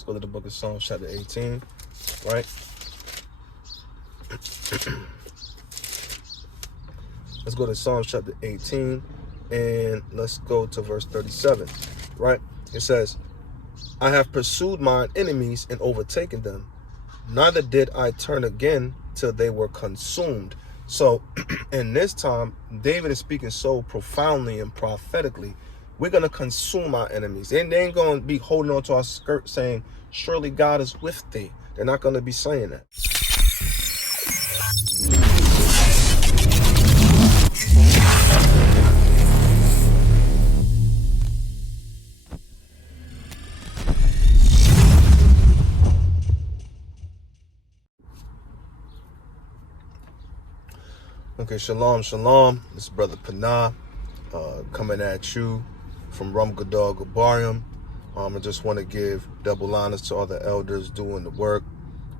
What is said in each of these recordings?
Let's go to the book of Psalms, chapter 18, right? Let's go to Psalms chapter 18, and let's go to verse 37, right? It says, I have pursued mine enemies and overtaken them. Neither did I turn again till they were consumed. So in this time, David is speaking so profoundly and prophetically. We're going to consume our enemies. And they ain't going to be holding on to our skirt saying, surely God is with thee. They're not going to be saying that. Okay, shalom, shalom. This is Brother PANAH coming at you from Gadal, Gabaryam. I just want to give double honors to all the elders doing the work,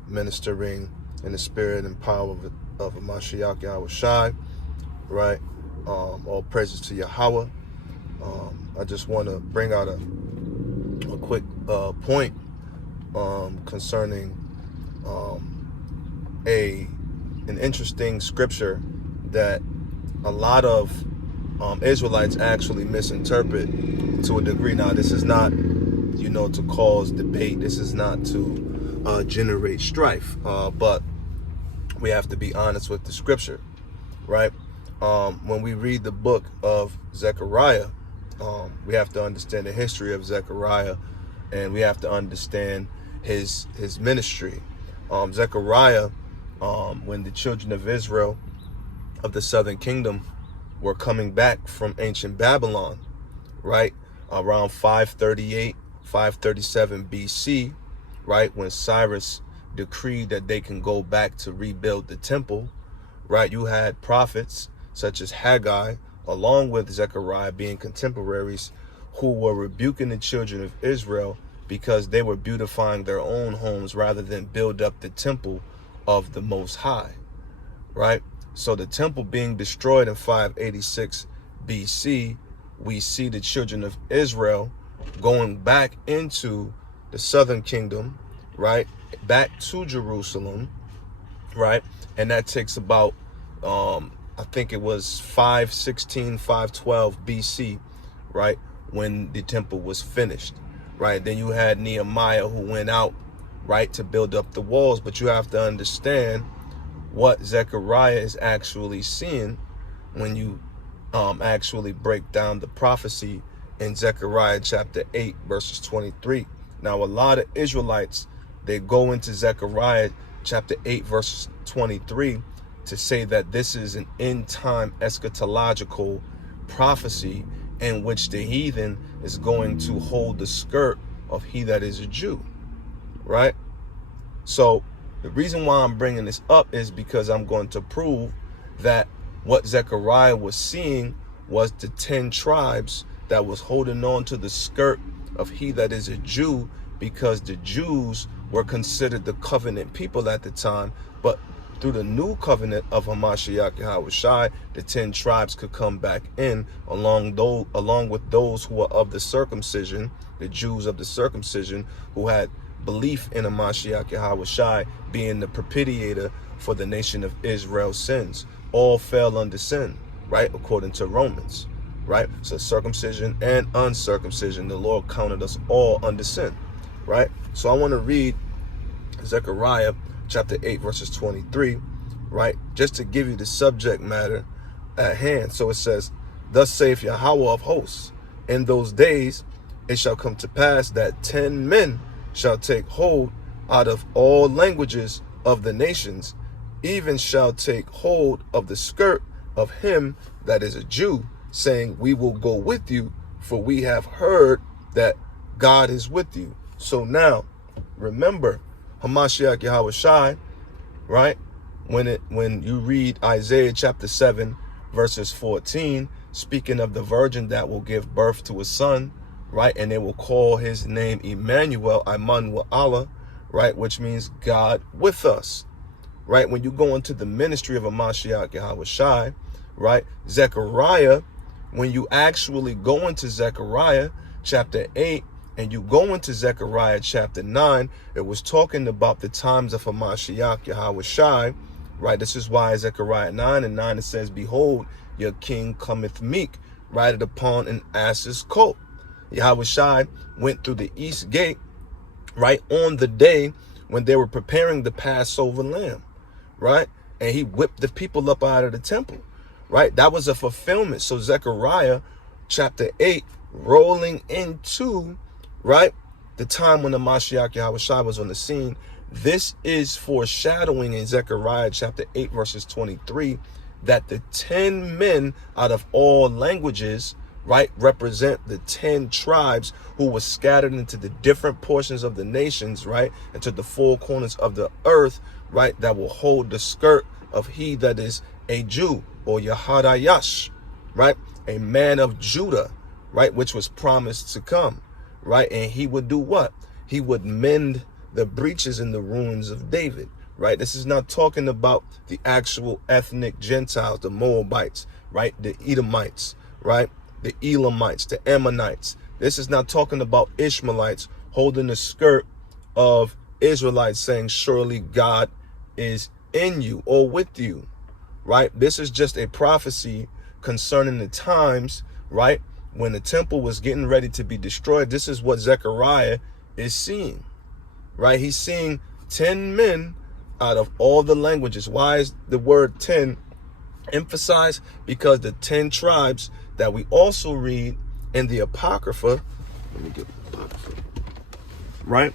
ministering in the spirit and power of Mashiach YHWH, right? All praises to Yahweh. I just want to bring out a quick point concerning an interesting scripture that a lot of Israelites actually misinterpret to a degree. Now, this is not, to cause debate. This is not to generate strife. But we have to be honest with the scripture, right? When we read the book of Zechariah, we have to understand the history of Zechariah, and we have to understand his ministry. Zechariah, when the children of Israel of the southern kingdom were coming back from ancient Babylon, right, around 538, 537 BC, right, when Cyrus decreed that they can go back to rebuild the temple, right, you had prophets such as Haggai, along with Zechariah being contemporaries, who were rebuking the children of Israel because they were beautifying their own homes rather than build up the temple of the Most High, right? So the temple being destroyed in 586 BC, we see the children of Israel going back into the southern kingdom, right? Back to Jerusalem, right? And that takes about, I think it was 516, 512 BC, right? When the temple was finished, right? Then you had Nehemiah who went out, right, to build up the walls. But you have to understand what Zechariah is actually seeing when you actually break down the prophecy in Zechariah chapter 8 verses 23. Now, a lot of Israelites, they go into Zechariah chapter 8 verses 23 to say that this is an end time eschatological prophecy in which the heathen is going to hold the skirt of he that is a Jew, right? So the reason why I'm bringing this up is because I'm going to prove that what Zechariah was seeing was the 10 tribes that was holding on to the skirt of he that is a Jew, because the Jews were considered the covenant people at the time. But through the new covenant of Hamashiach YHWH, the 10 tribes could come back in along with those who were of the circumcision, the Jews of the circumcision, who had belief in Hamashiach YHWH being the propitiator for the nation of Israel's sins. All fell under sin, right? According to Romans, right? So circumcision and uncircumcision, the Lord counted us all under sin, right? So I want to read Zechariah chapter 8 verses 23, right? Just to give you the subject matter at hand. So it says, thus saith Yahweh of hosts, in those days it shall come to pass that 10 men shall take hold out of all languages of the nations, even shall take hold of the skirt of him that is a Jew, saying, we will go with you, for we have heard that God is with you. So now, remember, Hamashiach YHWH, right? When you read Isaiah chapter 7, verses 14, speaking of the virgin that will give birth to a son, right? And they will call his name Emmanuel, Allah, right? Which means God with us, right? When you go into the ministry of Hamashiach YHWH, right? Zechariah, when you actually go into Zechariah chapter 8, and you go into Zechariah chapter 9, it was talking about the times of Hamashiach YHWH, right? This is why Zechariah 9:9 it says, behold, your king cometh meek, rideth upon an ass's colt. YHWH went through the east gate, right, on the day when they were preparing the Passover lamb, right? And he whipped the people up out of the temple, right? That was a fulfillment. So Zechariah chapter 8, rolling into, right, the time when the Mashiach YHWH was on the scene. This is foreshadowing in Zechariah chapter 8 verses 23 that the 10 men out of all languages, right, represent the 10 tribes who were scattered into the different portions of the nations, right, into the four corners of the earth, right, that will hold the skirt of he that is a Jew, or Yahadayash, right, a man of Judah, right, which was promised to come, right, and he would do what? He would mend the breaches in the ruins of David, right? This is not talking about the actual ethnic Gentiles, the Moabites, right, the Edomites, right, the Elamites, the Ammonites. This is not talking about Ishmaelites holding the skirt of Israelites saying, surely God is in you or with you, right? This is just a prophecy concerning the times, right, when the temple was getting ready to be destroyed. This is what Zechariah is seeing, right? He's seeing 10 men out of all the languages. Why is the word 10 emphasized? Because the 10 tribes that we also read in the Apocrypha, let me get the Apocrypha, right?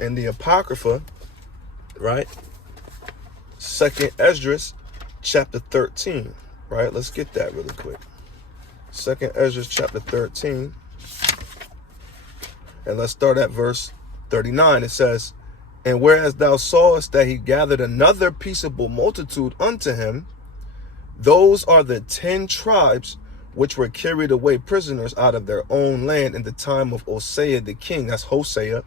In the Apocrypha, right? 2nd Esdras chapter 13, right? Let's get that really quick. 2nd Esdras chapter 13, and let's start at verse 39. It says, and whereas thou sawest that he gathered another peaceable multitude unto him, those are the 10 tribes which were carried away prisoners out of their own land in the time of Hosea the king. That's Hosea,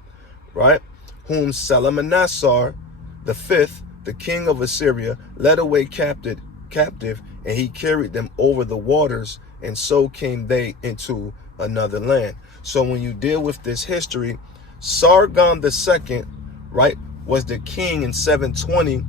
right? Whom Salmanassar the fifth, the king of Assyria, led away captive, and he carried them over the waters, and so came they into another land. So when you deal with this history, Sargon II, right, was the king in 720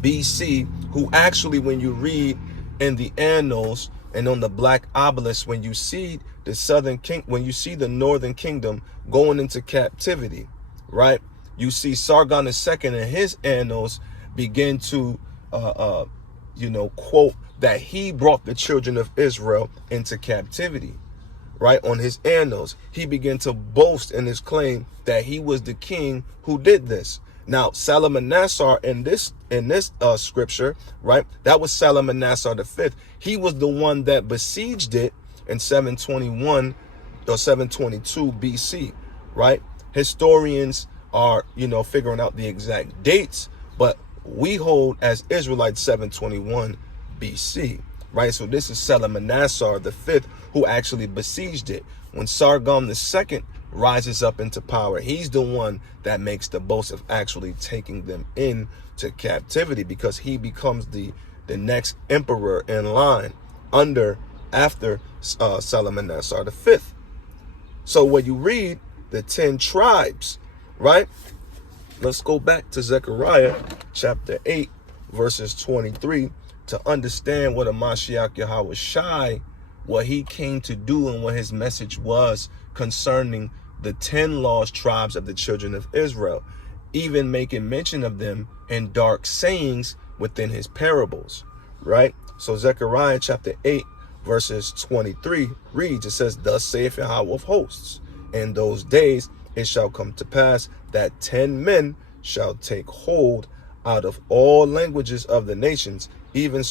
BC, who actually, when you read in the annals and on the black obelisk, when you see the southern king, when you see the northern kingdom going into captivity, right, you see Sargon II in his annals begin to quote that he brought the children of Israel into captivity, right? On his annals, he began to boast in his claim that he was the king who did this. Now, Salmanassar in this scripture, right? That was Salmanassar the fifth. He was the one that besieged it in 721 or 722 BC, right? Historians are, figuring out the exact dates, but we hold as Israelites 721 BC, right? So this is Salmanassar the fifth who actually besieged it. When Sargon II rises up into power, he's the one that makes the boast of actually taking them into captivity, because he becomes the next emperor in line after Salmanassar the fifth. So when you read the 10 tribes, right? Let's go back to Zechariah chapter 8 verses 23 to understand what a Mashiach YHWH, what he came to do and what his message was concerning the 10 lost tribes of the children of Israel, even making mention of them in dark sayings within his parables, right? So Zechariah chapter 8 verses 23 reads, it says, thus saith Yahweh of hosts, in those days it shall come to pass that 10 men shall take hold out of all languages of the nations, even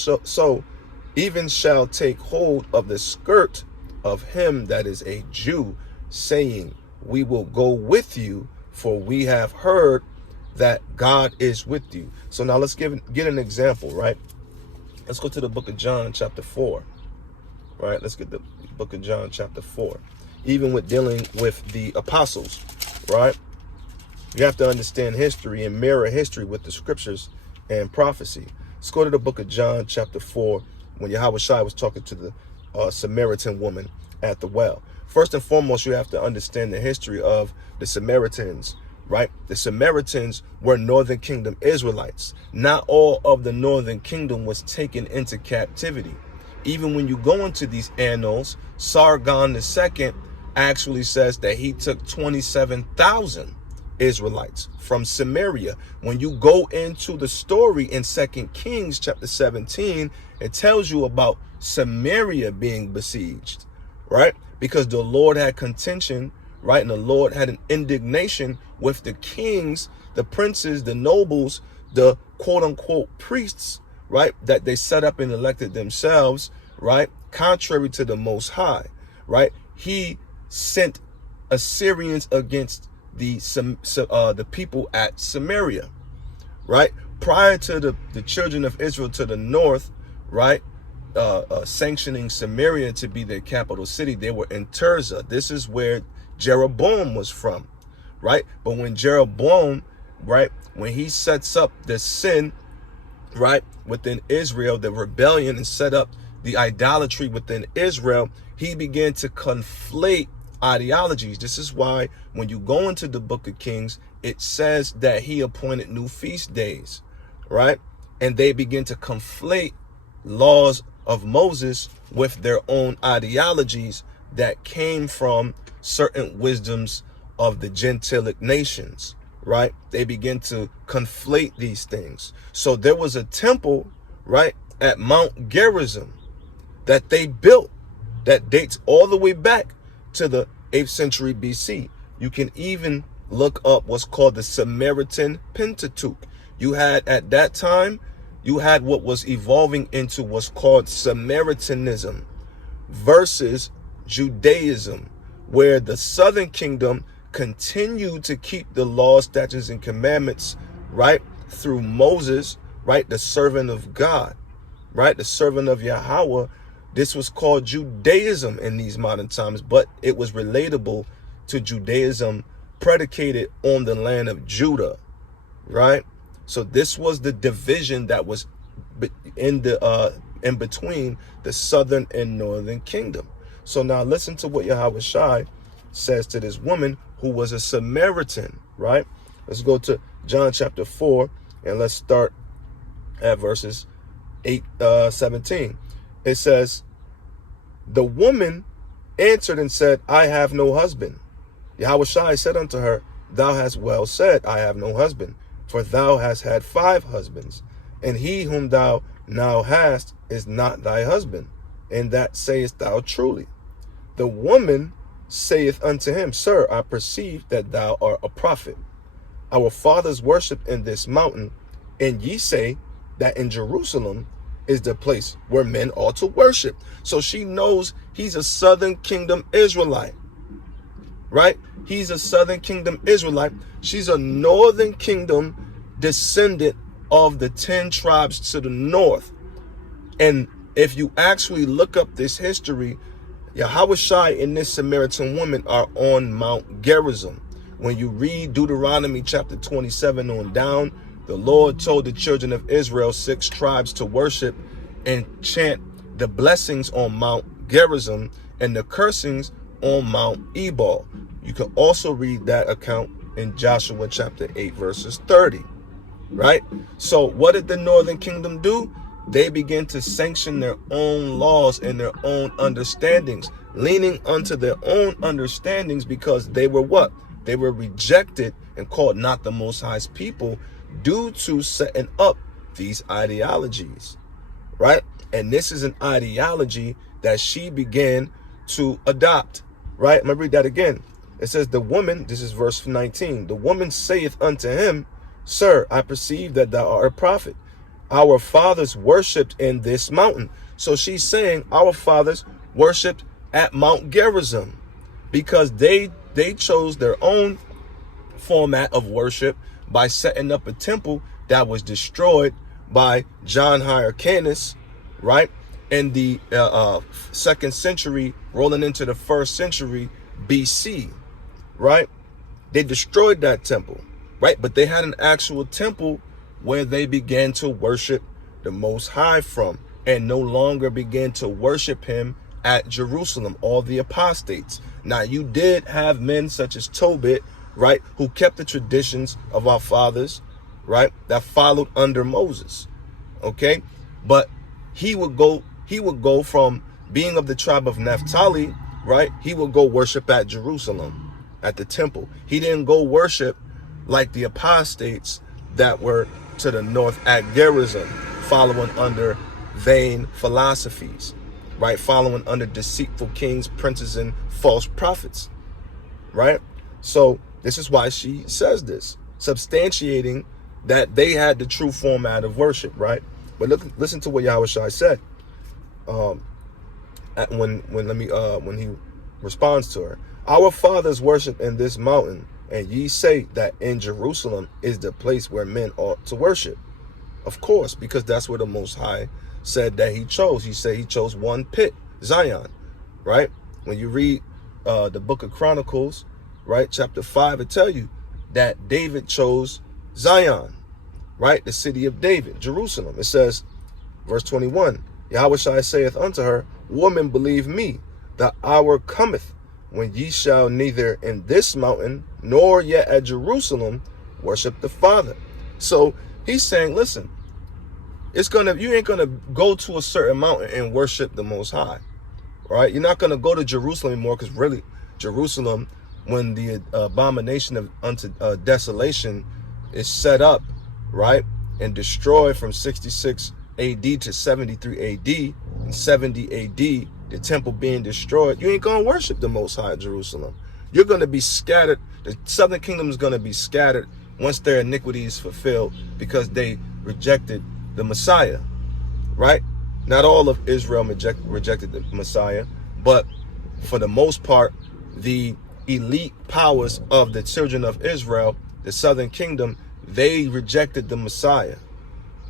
even shall take hold of the skirt of him that is a Jew, saying, we will go with you, for we have heard that God is with you. So now let's get an example, right? Let's go to the book of John chapter 4, right? Let's get the book of John chapter 4. Even with dealing with the apostles, right? You have to understand history and mirror history with the scriptures and prophecy. Let's go to the book of John chapter 4, when YHWH was talking to the Samaritan woman at the well. First and foremost, you have to understand the history of the Samaritans, right? The Samaritans were Northern Kingdom Israelites. Not all of the Northern Kingdom was taken into captivity. Even when you go into these annals, Sargon II actually says that he took 27,000 Israelites from Samaria. When you go into the story in 2 Kings chapter 17, it tells you about Samaria being besieged, right? Because the Lord had contention, right? And the Lord had an indignation with the kings, the princes, the nobles, the quote unquote priests, right? That they set up and elected themselves, right? Contrary to the Most High, right? He sent Assyrians against the people at Samaria, right? Prior to the children of Israel to the north, right? Sanctioning Samaria to be their capital city, they were in Tirzah. This is where Jeroboam was from, right? But when Jeroboam, right, when he sets up the sin, right, within Israel, the rebellion, and set up the idolatry within Israel, he began to conflate ideologies. This is why when you go into the book of Kings, it says that he appointed new feast days, right? And they begin to conflate laws of Moses with their own ideologies that came from certain wisdoms of the Gentilic nations, right? They begin to conflate these things. So there was a temple, right, at Mount Gerizim that they built that dates all the way back to the 8th century BC. You can even look up what's called the Samaritan Pentateuch. You had at that time, you had what was evolving into what's called Samaritanism versus Judaism, where the southern kingdom continued to keep the laws, statutes, and commandments, right, through Moses, right, the servant of God, right, the servant of Yahweh. This was called Judaism in these modern times, but it was relatable to Judaism predicated on the land of Judah, right? So this was the division that was in between the southern and northern kingdom. So now listen to what YHWH says to this woman who was a Samaritan, right? Let's go to John chapter 4 and let's start at verses 17. It says, the woman answered and said, I have no husband. YHWH said unto her, thou hast well said, I have no husband, for thou hast had 5 husbands, and he whom thou now hast is not thy husband, and that sayest thou truly. The woman saith unto him, Sir, I perceive that thou art a prophet. Our fathers worshipped in this mountain, and ye say that in Jerusalem is the place where men ought to worship. So she knows he's a southern kingdom Israelite, right? He's a southern kingdom Israelite. She's a northern kingdom descendant of the 10 tribes to the north. And if you actually look up this history, YHWH and this Samaritan woman are on Mount Gerizim. When you read Deuteronomy chapter 27 on down, the Lord told the children of Israel 6 tribes to worship and chant the blessings on Mount Gerizim and the cursings on Mount Ebal. You can also read that account in Joshua chapter 8 verses 30, right? So what did the northern kingdom do? They began to sanction their own laws and their own understandings, leaning unto their own understandings because they were what? They were rejected and called not the Most High's people due to setting up these ideologies, right? And this is an ideology that she began to adopt, right? I'm going to read that again. It says, the woman, this is verse 19, the woman saith unto him, Sir, I perceive that thou art a prophet. Our fathers worshipped in this mountain. So she's saying our fathers worshipped at Mount Gerizim because they chose their own format of worship by setting up a temple that was destroyed by John Hyrcanus, right? In the 2nd century, rolling into the 1st century BC, right? They destroyed that temple, right? But they had an actual temple where they began to worship the Most High from, and no longer began to worship him at Jerusalem, all the apostates. Now, you did have men such as Tobit, right, who kept the traditions of our fathers, right, that followed under Moses, okay? But he would go from being of the tribe of Naphtali, right? He would go worship at Jerusalem, at the temple. He didn't go worship like the apostates that were to the north at Gerizim, following under vain philosophies, right? Following under deceitful kings, princes, and false prophets, right? So this is why she says this, substantiating that they had the true format of worship, right? But look, listen to what YHWH said when he responds to her. Our fathers worship in this mountain, and ye say that in Jerusalem is the place where men ought to worship. Of course, because that's where the Most High said that he chose. He said he chose one pit, Zion, right? When you read the book of Chronicles, right, chapter 5, it tell you that David chose Zion, right? The city of David, Jerusalem. It says, verse 21, YHWH saith unto her, Woman, believe me, the hour cometh when ye shall neither in this mountain nor yet at Jerusalem worship the Father. So he's saying, listen, you ain't gonna go to a certain mountain and worship the Most High, right? You're not gonna go to Jerusalem anymore, because really Jerusalem, when the abomination of unto desolation is set up, right, and destroyed from 66 AD to 73 AD, and 70 AD, the temple being destroyed, you ain't gonna worship the Most High Jerusalem. You're gonna be scattered. The southern kingdom is gonna be scattered once their iniquity is fulfilled, because they rejected the Messiah, right? Not all of Israel rejected the Messiah, but for the most part, the elite powers of the children of Israel, the southern kingdom, they rejected the Messiah,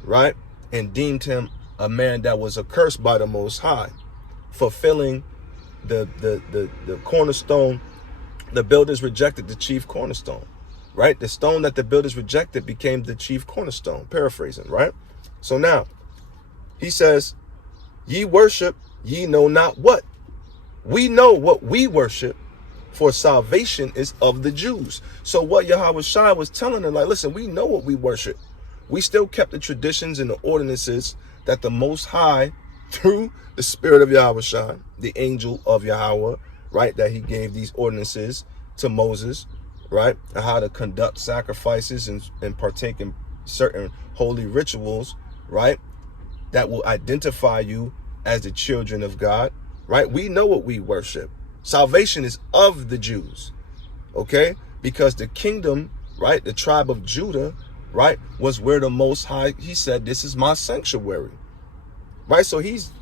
right? And deemed him a man that was accursed by the Most High, fulfilling the cornerstone. The builders rejected the chief cornerstone, right? The stone that the builders rejected became the chief cornerstone, paraphrasing, right? So now he says, ye worship, ye know not what. We know what we worship, for salvation is of the Jews. So what YHWH was telling her, like, listen, we know what we worship. We still kept the traditions and the ordinances that the Most High, through the spirit of YHWH, the angel of Yahweh, right, that he gave these ordinances to Moses, right, and how to conduct sacrifices and partake in certain holy rituals, right, that will identify you as the children of God, right? We know what we worship. Salvation is of the Jews, okay? Because the kingdom, right, the tribe of Judah, right, was where the Most High, he said, this is my sanctuary, right? So he's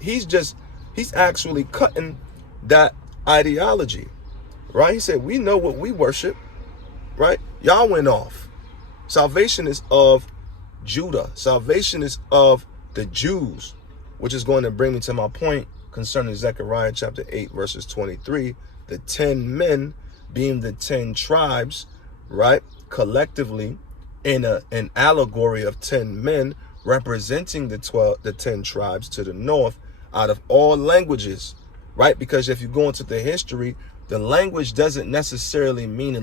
actually cutting that ideology, right? He said, we know what we worship, right? Y'all went off. Salvation is of Judah. Salvation is of the Jews, which is going to bring me to my point concerning Zechariah chapter 8, verses 23, the 10 men being the 10 tribes, right? Collectively in an allegory of 10 men representing the 10 tribes to the north out of all languages, right? Because if you go into the history, the language doesn't necessarily mean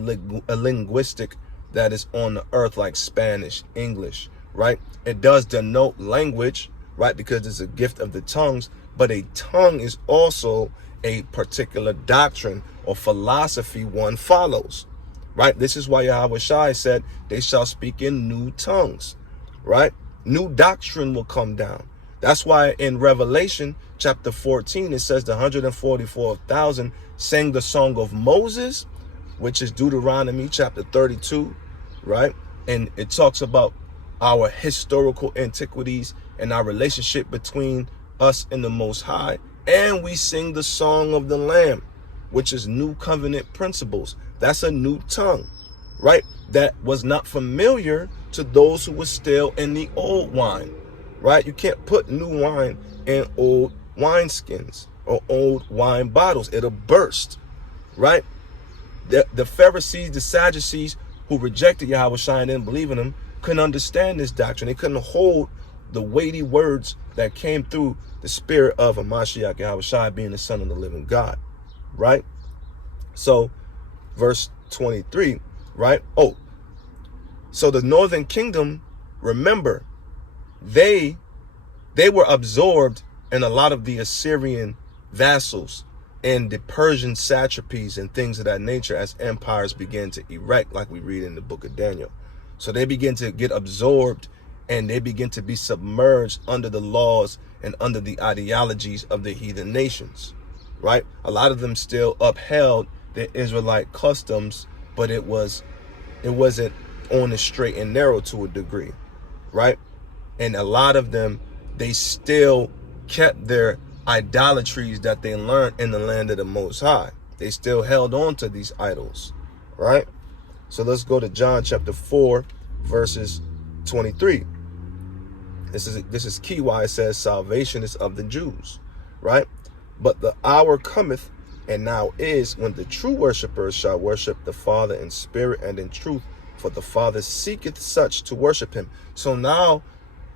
a linguistic that is on the earth like Spanish, English, right? It does denote language, right? Because it's a gift of the tongues, but a tongue is also a particular doctrine or philosophy one follows, right? This is why YHWH said they shall speak in new tongues, right? New doctrine will come down. That's why in Revelation chapter 14, it says the 144,000 sang the song of Moses, which is Deuteronomy chapter 32, right? And it talks about our historical antiquities and our relationship between us and the Most High. And we sing the song of the Lamb, which is new covenant principles. That's a new tongue, right? That was not familiar to those who were still in the old wine, right? You can't put new wine in old wineskins or old wine bottles. It'll burst, right? The Pharisees, the Sadducees, who rejected YHWH and didn't believe in him, couldn't understand this doctrine. They couldn't hold the weighty words that came through the spirit of Hamashiach YHWH being the Son of the living God, right? So verse 23, right? Oh, so the northern kingdom, remember, they were absorbed in a lot of the Assyrian vassals and the Persian satrapies and things of that nature as empires began to erect, like we read in the book of Daniel. So they begin to get absorbed and they begin to be submerged under the laws and under the ideologies of the heathen nations, right? A lot of them still upheld the Israelite customs, but it wasn't on the straight and narrow to a degree, right? And a lot of them, they still kept their idolatries that they learned in the land of the Most High. They still held on to these idols, right? So let's go to John chapter 4, verses 23. This is key why it says salvation is of the Jews, right? But the hour cometh, and now is, when the true worshipers shall worship the Father in spirit and in truth, for the Father seeketh such to worship him. So now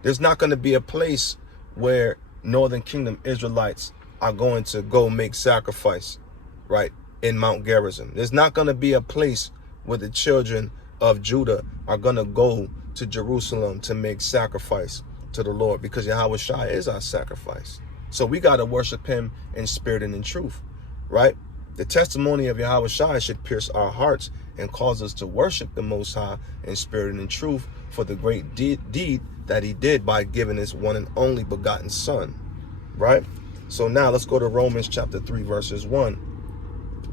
there's not going to be a place where Northern Kingdom Israelites are going to go make sacrifice, right, in Mount Gerizim. There's not going to be a place where the children of Judah are going to go to Jerusalem to make sacrifice to the Lord, because YHWH is our sacrifice. So we got to worship him in spirit and in truth, right? The testimony of YHWH should pierce our hearts and cause us to worship the Most High in spirit and in truth for the great deed that he did by giving his one and only begotten son, right? So now let's go to Romans chapter 3, verses 1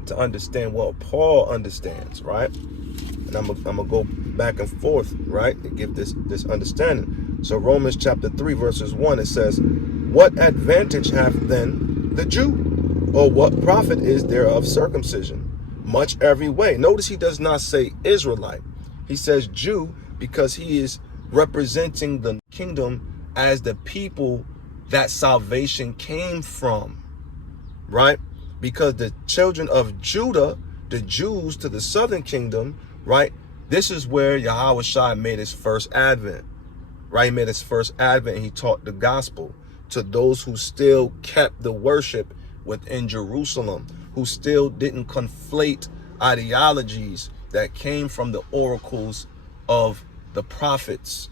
to understand what Paul understands, right? And I'm gonna go back and forth, right, to give this understanding. So Romans chapter 3, verses 1, it says, what advantage hath then the Jew? Or what profit is there of circumcision? Much every way. Notice he does not say Israelite. He says Jew, because he is representing the kingdom as the people that salvation came from, right? Because the children of Judah, the Jews to the southern kingdom, right? This is where YHWH made his first advent, right? He made his first advent and he taught the gospel to those who still kept the worship within Jerusalem, who still didn't conflate ideologies that came from the oracles of the prophets,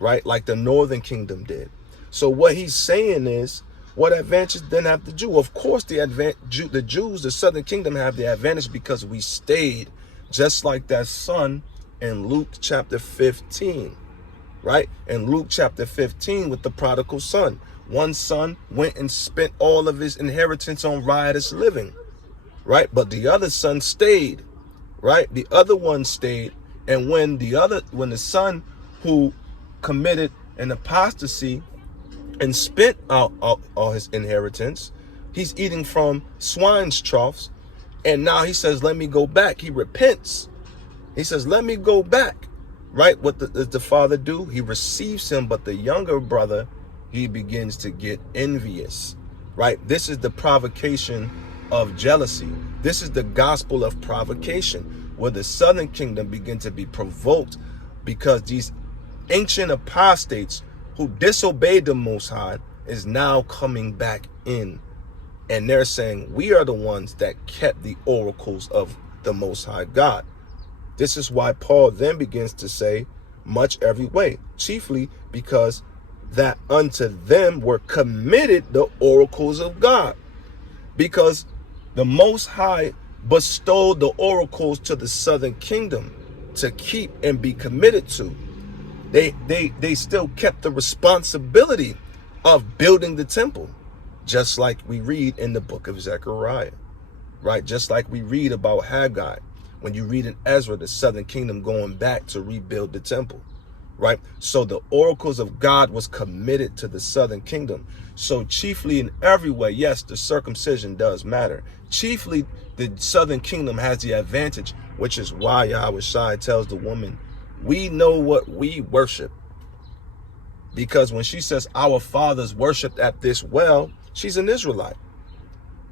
right? Like the northern kingdom did. So what he's saying is, what advantage then have the Jew? Of course, the Jews, the southern kingdom, have the advantage because we stayed, just like that son in Luke chapter 15, right? In Luke chapter 15 with the prodigal son. One son went and spent all of his inheritance on riotous living, right? But the other son stayed, right? The other one stayed. And when the son who committed an apostasy and spent all his inheritance, he's eating from swine's troughs. And now he says, let me go back. He repents. He says, let me go back, right? What does the father do? He receives him, but the younger brother, he begins to get envious, right? This is the provocation of jealousy. This is the gospel of provocation, where the southern kingdom begin to be provoked because these ancient apostates who disobeyed the Most High is now coming back in. And they're saying, we are the ones that kept the oracles of the Most High God. This is why Paul then begins to say, much every way, chiefly because that unto them were committed the oracles of God. Because the Most High bestowed the oracles to the southern kingdom to keep and be committed to. They still kept the responsibility of building the temple, just like we read in the book of Zechariah, right? Just like we read about Haggai, when you read in Ezra, the southern kingdom going back to rebuild the temple, right? So the oracles of God was committed to the southern kingdom. So chiefly in every way, yes, the circumcision does matter. Chiefly, the southern kingdom has the advantage, which is why YHWH tells the woman, we know what we worship. Because when she says our fathers worshiped at this well, she's an Israelite.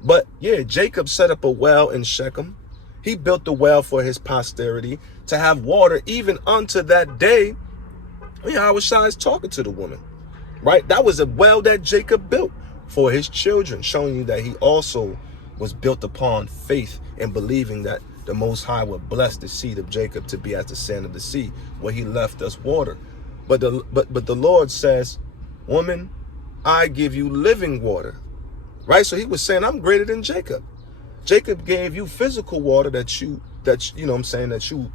But yeah, Jacob set up a well in Shechem. He built the well for his posterity to have water even unto that day. YHWH is talking to the woman, right? That was a well that Jacob built for his children, showing you that he also was built upon faith and believing that the Most High would bless the seed of Jacob to be as the sand of the sea, where he left us water. But the Lord says, woman, I give you living water, right? So he was saying, I'm greater than Jacob. Jacob gave you physical water that you know what I'm saying, that you,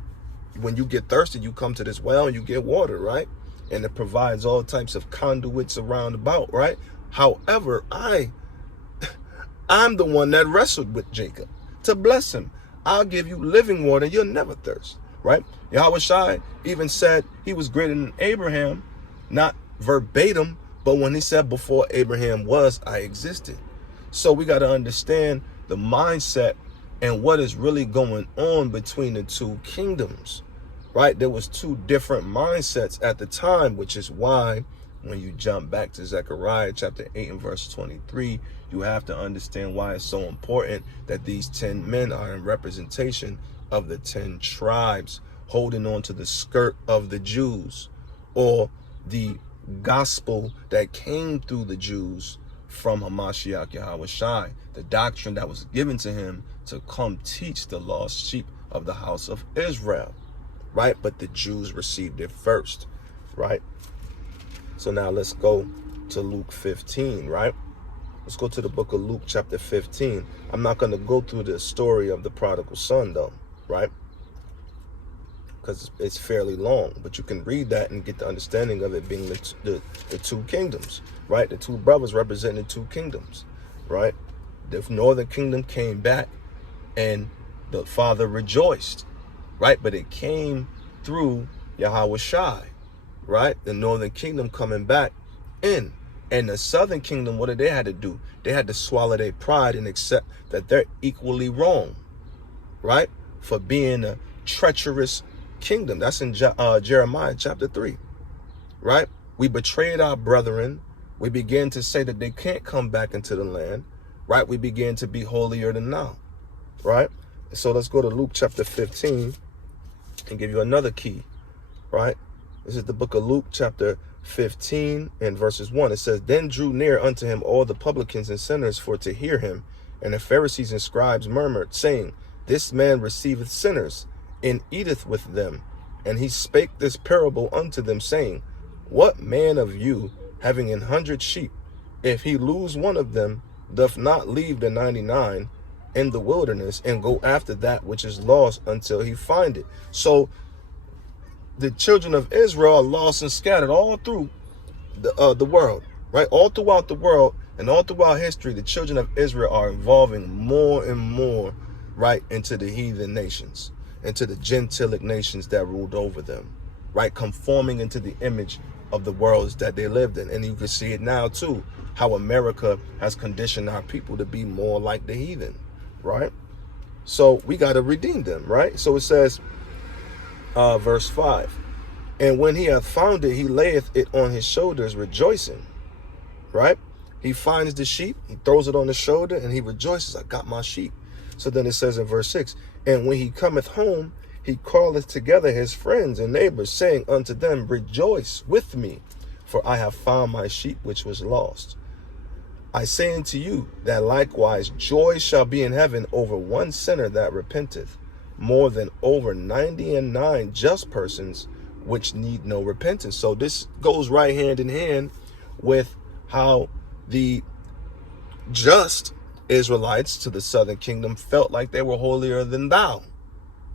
when you get thirsty, you come to this well and you get water, right? And it provides all types of conduits around about, right? However, I'm the one that wrestled with Jacob to bless him. I'll give you living water, you'll never thirst, right? YHWH even said he was greater than Abraham, not verbatim, but when he said, before Abraham was, I existed. So we got to understand the mindset and what is really going on between the two kingdoms, right? There was two different mindsets at the time, which is why when you jump back to Zechariah chapter 8 and verse 23, you have to understand why it's so important that these 10 men are in representation of the 10 tribes holding on to the skirt of the Jews, or the gospel that came through the Jews from Hamashiach YHWH, the doctrine that was given to him to come teach the lost sheep of the house of Israel, right? But the Jews received it first, right? So now let's go to Luke 15, right? Let's go to the book of Luke chapter 15. I'm not going to go through the story of the prodigal son though, right? Because it's fairly long, but you can read that and get the understanding of it being the two kingdoms, right? The two brothers representing two kingdoms, right? The northern kingdom came back and the father rejoiced, right? But it came through YHWH, right? The northern kingdom coming back in. And the southern kingdom, what did they had to do? They had to swallow their pride and accept that they're equally wrong, right? For being a treacherous kingdom. That's in Jeremiah chapter 3, right? We betrayed our brethren. We began to say that they can't come back into the land, right? We began to be holier than thou, right? So let's go to Luke chapter 15 and give you another key, right? This is the book of Luke chapter 15 and verses 1. It says, then drew near unto him all the publicans and sinners for to hear him. And the Pharisees and scribes murmured, saying, this man receiveth sinners and eateth with them. And he spake this parable unto them, saying, what man of you, having 100 sheep, if he lose one of them, doth not leave the 99 in the wilderness and go after that which is lost until he find it? So the children of Israel are lost and scattered all through the world, right? All throughout the world and all throughout history, the children of Israel are evolving more and more, right, into the heathen nations, into the gentilic nations that ruled over them, right? Conforming into the image of the worlds that they lived in. And you can see it now too, how America has conditioned our people to be more like the heathen, right? So we got to redeem them, right? So it says, verse 5, and when he hath found it, he layeth it on his shoulders, rejoicing, right? He finds the sheep, he throws it on the shoulder, and he rejoices, I got my sheep. So then it says in verse 6, and when he cometh home, he calleth together his friends and neighbors, saying unto them, rejoice with me, for I have found my sheep which was lost. I say unto you that likewise joy shall be in heaven over one sinner that repenteth, more than over 99 just persons which need no repentance. So this goes right hand in hand with how the just Israelites to the southern kingdom felt like they were holier than thou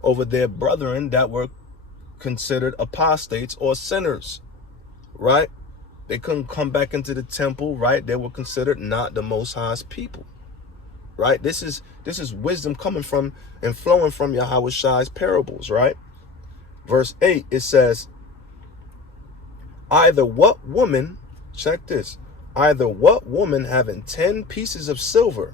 over their brethren that were considered apostates or sinners, right? They couldn't come back into the temple, right? They were considered not the Most High's people, right? This is wisdom coming from and flowing from YHWH's parables, right? Verse 8, it says, either what woman, check this, either what woman having 10 pieces of silver,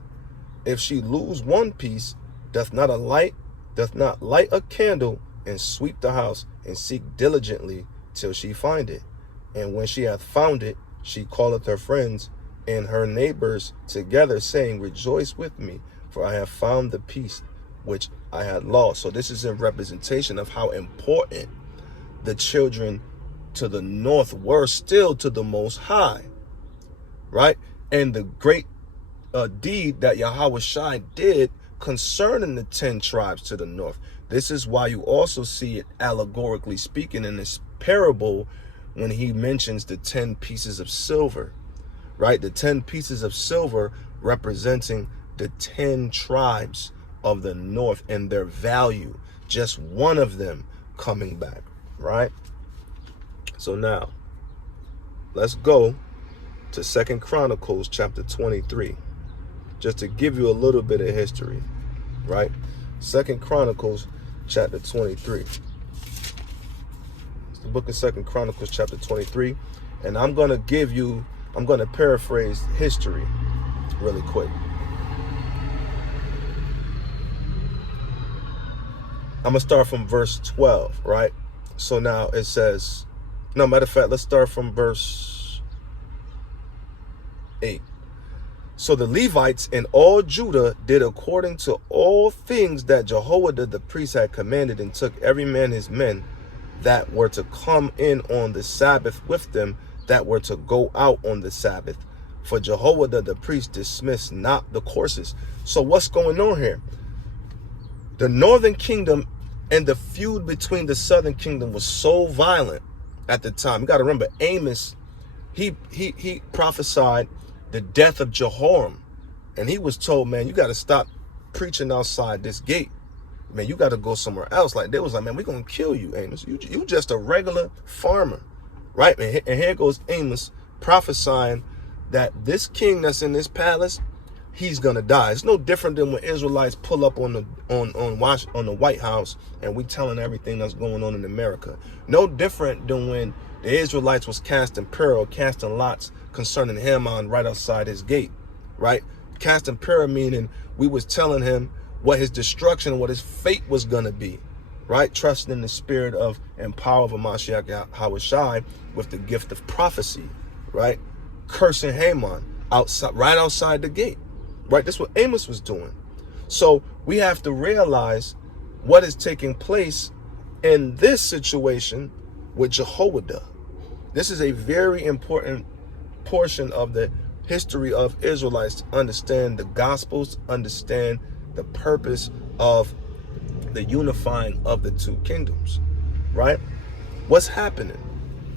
if she lose one piece, doth not light a candle and sweep the house and seek diligently till she find it. And when she hath found it, she calleth her friends and her neighbors together, saying, rejoice with me, for I have found the piece which I had lost. So this is a representation of how important the children to the north were still to the Most High, right? And the great deed that YHWH did concerning the 10 tribes to the north. This is why you also see it allegorically speaking in this parable when he mentions the 10 pieces of silver, right? The 10 pieces of silver representing the 10 tribes of the north and their value. Just one of them coming back, right? So now, let's go to 2 Chronicles chapter 23, just to give you a little bit of history, right? 2 Chronicles chapter 23. It's the book of 2 Chronicles chapter 23, and I'm going to paraphrase history really quick. I'm going to start from verse 12, right? So now it says, no, matter of fact, let's start from verse 8. So the Levites and all Judah did according to all things that Jehoiada the priest had commanded, and took every man his men that were to come in on the Sabbath with them that were to go out on the Sabbath. For Jehoiada the priest dismissed not the courses. So what's going on here? The northern kingdom and the feud between the southern kingdom was so violent at the time. You got to remember, Amos, he prophesied the death of Jehoram, and he was told, man, you got to stop preaching outside this gate. Man, you got to go somewhere else. Like, they was like, man, we're going to kill you, Amos. You just a regular farmer, right? And here goes Amos prophesying that this king that's in this palace, he's gonna die. It's no different than when Israelites pull up on the White House and we telling everything that's going on in America. No different than when the Israelites was casting lots concerning Haman right outside his gate, right? Casting pearl meaning we was telling him what his destruction, what his fate was gonna be, right? Trusting in the spirit of and power of YHWH with the gift of prophecy, right? Cursing Haman right outside the gate. Right, that's what Amos was doing. So we have to realize what is taking place in this situation with Jehoiada. This is a very important portion of the history of Israelites to understand the Gospels, understand the purpose of the unifying of the two kingdoms, right? What's happening?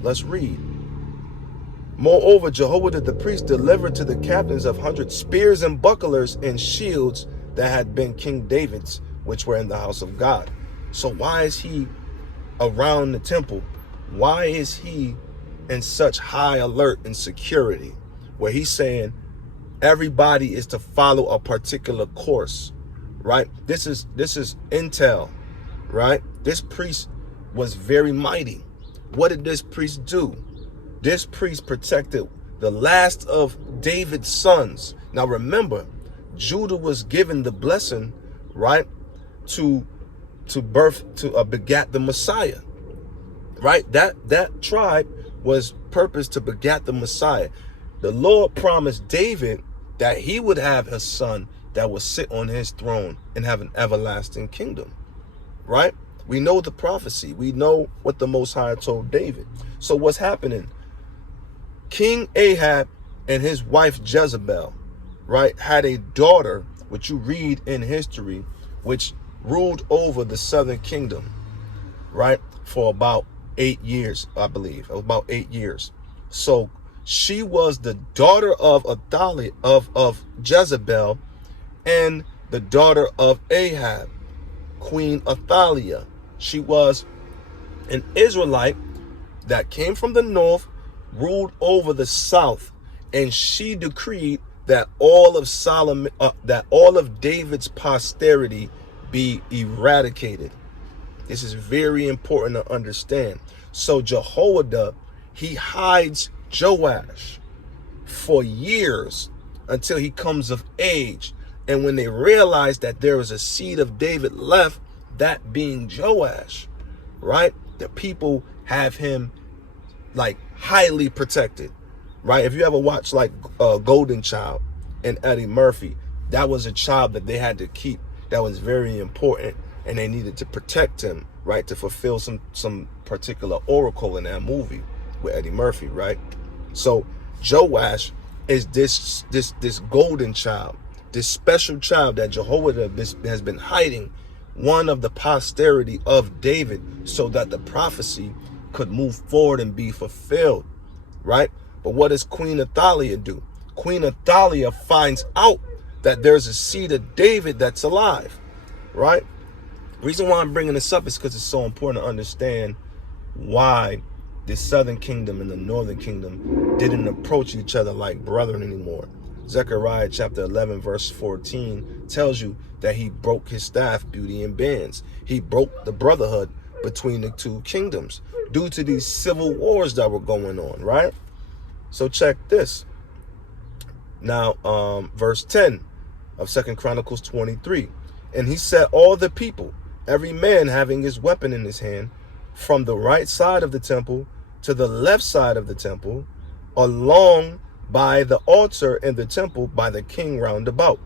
Let's read. Moreover, Jehoiada the priest delivered to the captains of 100 spears and bucklers and shields that had been King David's, which were in the house of God. So why is he around the temple? Why is he in such high alert and security, where he's saying everybody is to follow a particular course, right? This is intel, right? This priest was very mighty. What did this priest do? This priest protected the last of David's sons. Now remember, Judah was given the blessing, right, to begat the Messiah, right? That tribe was purposed to begat the Messiah. The Lord promised David that he would have a son that would sit on his throne and have an everlasting kingdom, right? We know the prophecy. We know what the Most High told David. So what's happening? King Ahab and his wife Jezebel, right, had a daughter, which you read in history, which ruled over the southern kingdom, right, for about 8 years, I believe. It was about 8 years. So she was the daughter of Athaliah, of Jezebel, and the daughter of Ahab, Queen Athaliah. She was an Israelite that came from the north, ruled over the south, and she decreed that all of David's posterity be eradicated. This is very important to understand. So Jehoiada, he hides Joash for years until he comes of age. And when they realize that there is a seed of David left, that being Joash, right? The people have him like highly protected, right? If you ever watch like Golden Child and Eddie Murphy, that was a child that they had to keep. That was very important, and they needed to protect him, right, to fulfill some particular oracle in that movie with Eddie Murphy, right? So Joash is this golden child, this special child that Jehovah has been hiding, one of the posterity of David, so that the prophecy could move forward and be fulfilled, right? But what does Queen Athaliah do? Queen Athaliah finds out that there's a seed of David that's alive, right? The reason why I'm bringing this up is because it's so important to understand why the southern kingdom and the northern kingdom didn't approach each other like brethren anymore. Zechariah chapter 11 verse 14 tells you that he broke his staff, beauty and bands. He broke the brotherhood between the two kingdoms due to these civil wars that were going on, right? So check this. Now, verse 10 of 2 Chronicles 23. And he set all the people, every man having his weapon in his hand, from the right side of the temple to the left side of the temple, along by the altar in the temple by the king round about,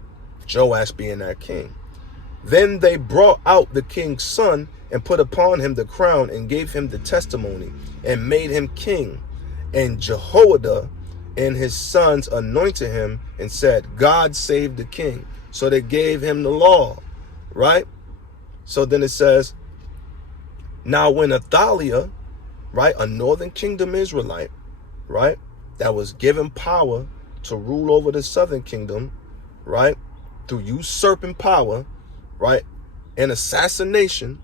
Joash being that king. Then they brought out the king's son and put upon him the crown and gave him the testimony and made him king. And Jehoiada and his sons anointed him and said, God save the king. So they gave him the law, right? So then it says, now when Athaliah, right, a northern kingdom Israelite, right, that was given power to rule over the southern kingdom, right, through usurping power, right, and assassination,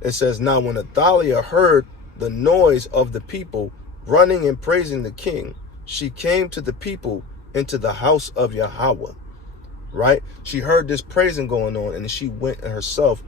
it says, now when Athaliah heard the noise of the people running and praising the king, she came to the people into the house of Yahweh, right? She heard this praising going on, and she went herself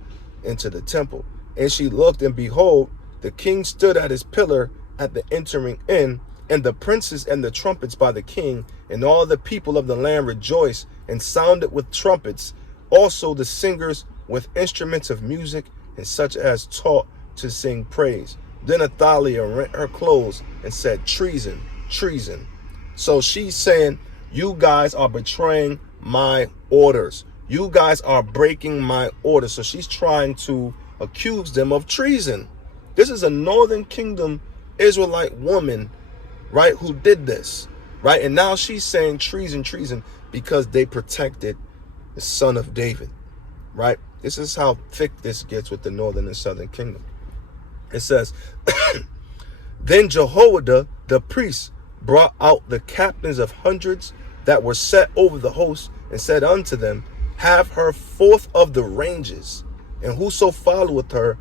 into the temple. And she looked, and behold, the king stood at his pillar at the entering in, and the princes and the trumpets by the king, and all the people of the land rejoiced and sounded with trumpets, also the singers with instruments of music, and such as taught to sing praise. Then Athaliah rent her clothes and said, treason, treason. So she's saying, you guys are betraying my orders. You guys are breaking my orders. So she's trying to accuse them of treason. This is a northern kingdom Israelite woman, right, who did this, right? And now she's saying treason, treason, because they protected the son of David, right? This is how thick this gets with the northern and southern kingdom. It says, then Jehoiada the priest brought out the captains of hundreds that were set over the host, and said unto them, have her forth of the ranges, and whoso followeth her,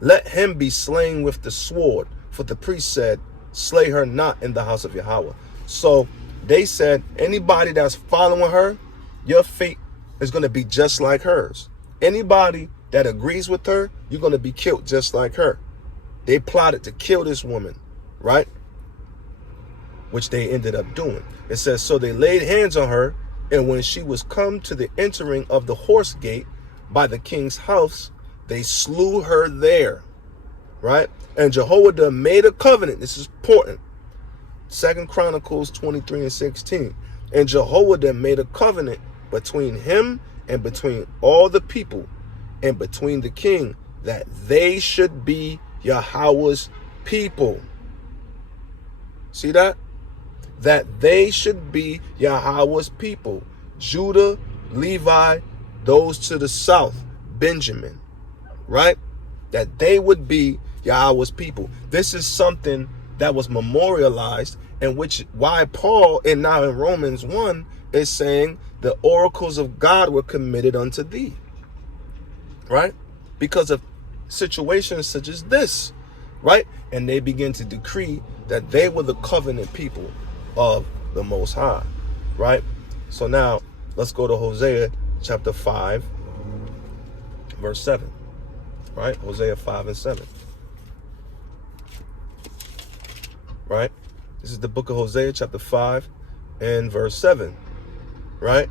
let him be slain with the sword. For the priest said, slay her not in the house of Yahweh. So they said, anybody that's following her, your fate is going to be just like hers. Anybody that agrees with her, you're going to be killed just like her. They plotted to kill this woman, right? Which they ended up doing. It says, so they laid hands on her, and when she was come to the entering of the horse gate by the king's house, they slew her there, right? And Jehoiada made a covenant. This is important. 2 Chronicles 23 and 16. And Jehoiada made a covenant between him and between all the people and between the king, that they should be Yahweh's people. See that? That they should be Yahweh's people. Judah, Levi, those to the south, Benjamin, right? That they would be Yahweh's people. This is something that was memorialized, and which why Paul and now in Romans 1 is saying the oracles of God were committed unto thee, right? Because of situations such as this, right? And they begin to decree that they were the covenant people of the Most High, right? So now let's go to Hosea chapter 5 verse 7, right? Hosea 5 and 7, right? This is the book of Hosea chapter 5 and verse 7, right?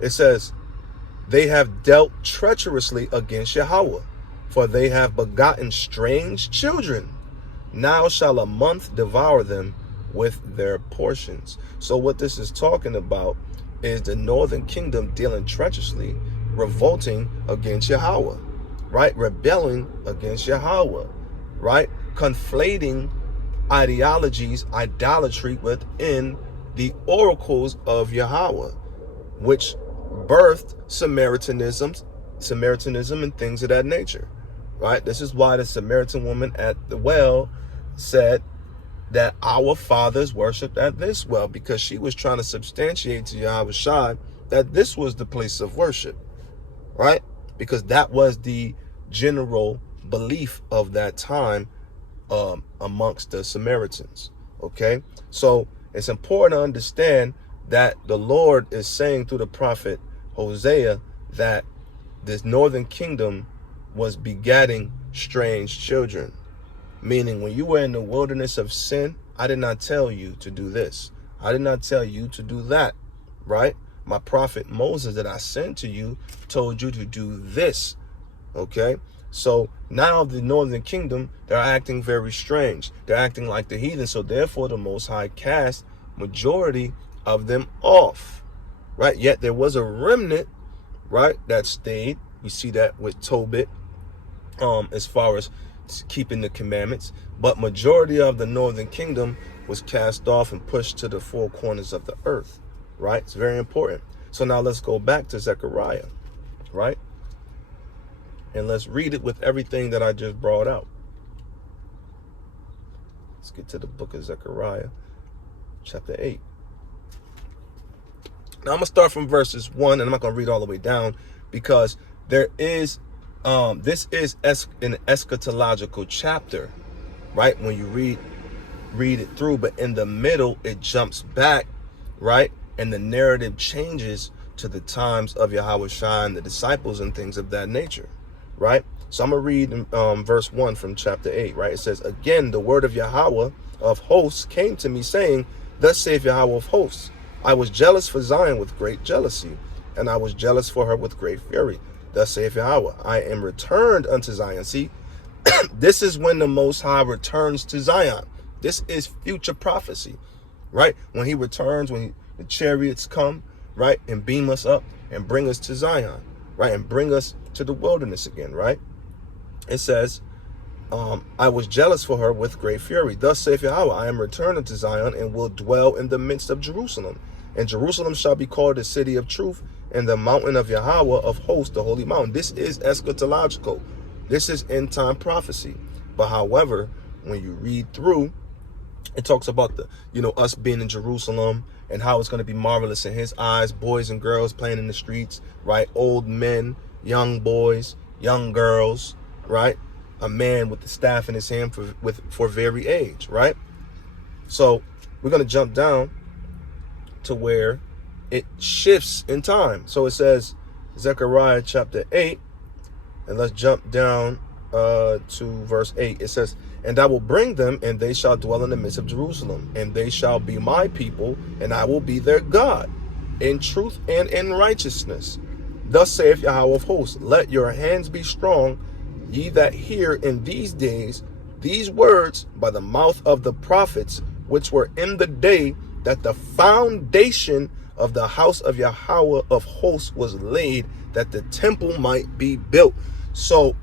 It says, they have dealt treacherously against Yahweh, for they have begotten strange children. Now shall a month devour them with their portions. So what this is talking about is the northern kingdom dealing treacherously, revolting against Yahweh, right? Rebelling against Yahweh, right? Conflating ideologies, idolatry within the oracles of Yahweh, which birthed Samaritanism and things of that nature, right? This is why the Samaritan woman at the well said that our fathers worshipped at this well, because she was trying to substantiate to YHWH that this was the place of worship, right? Because that was the general belief of that time amongst the Samaritans, okay? So it's important to understand that the Lord is saying through the prophet Hosea that this northern kingdom was begatting strange children. Meaning, when you were in the wilderness of sin, I did not tell you to do this. I did not tell you to do that, right? My prophet Moses that I sent to you told you to do this, okay? So now the northern kingdom, they're acting very strange. They're acting like the heathen. So therefore, the Most High cast majority of them off, right? Yet there was a remnant, right, that stayed. We see that with Tobit, as far as keeping the commandments, but majority of the northern kingdom was cast off and pushed to the four corners of the earth, right? It's very important. So now let's go back to Zechariah, right? And let's read it with everything that I just brought out. Let's get to the book of Zechariah, chapter 8. Now I'm going to start from verses 1, and I'm not going to read all the way down, because there is this is an eschatological chapter, right? When you read it through, but in the middle it jumps back, right? And the narrative changes to the times of YHWH and the disciples and things of that nature, right? So I'm gonna read verse 1 from chapter 8, right? It says, "Again, the word of Yahweh of hosts came to me, saying, Thus saith Yahweh of hosts, I was jealous for Zion with great jealousy, and I was jealous for her with great fury. Thus saith Yahweh, I am returned unto Zion." See, this is when the Most High returns to Zion. This is future prophecy, right? When he returns, when the chariots come, right, and beam us up and bring us to Zion, right, and bring us to the wilderness again, right? It says, I was jealous for her with great fury. Thus saith Yahweh, I am returned unto Zion and will dwell in the midst of Jerusalem. And Jerusalem shall be called the city of truth, and the mountain of Yahweh of hosts, the holy mountain. This is eschatological. This is end time prophecy. But however, when you read through, it talks about the, us being in Jerusalem and how it's going to be marvelous in his eyes, boys and girls playing in the streets, right? Old men, young boys, young girls, right? A man with the staff in his hand for very age, right? So we're going to jump down to where it shifts in time. So it says Zechariah chapter 8, and let's jump down to verse 8. It says, "And I will bring them, and they shall dwell in the midst of Jerusalem, and they shall be my people, and I will be their God, in truth and in righteousness. Thus saith Yahweh of hosts, let your hands be strong, ye that hear in these days these words by the mouth of the prophets, which were in the day that the foundation of the house of Yahweh of hosts was laid, that the temple might be built." So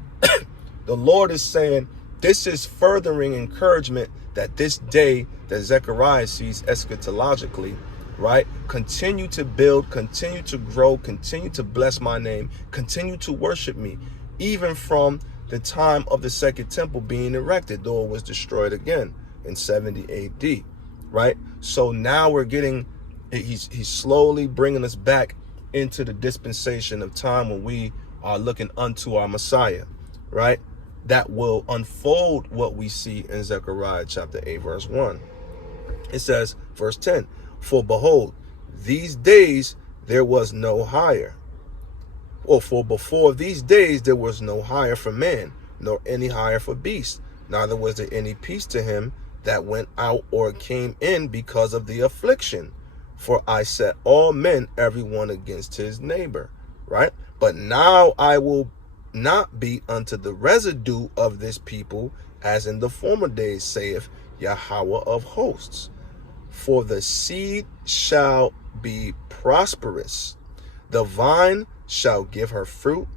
the Lord is saying this is furthering encouragement that this day that Zechariah sees eschatologically, right? Continue to build, continue to grow, continue to bless my name, continue to worship me, even from the time of the second temple being erected, though it was destroyed again in 70 AD, right? So now we're getting, he's slowly bringing us back into the dispensation of time when we are looking unto our Messiah, right? That will unfold what we see in Zechariah chapter 8, verse 1. It says, verse 10, "For behold, these days there was no hire. Or for before these days there was no hire for man, nor any hire for beast, neither was there any peace to him that went out or came in because of the affliction. For I set all men every one against his neighbor," right? "But now I will not be unto the residue of this people as in the former days, saith Yahweh of hosts. For the seed shall be prosperous, the vine shall give her fruit,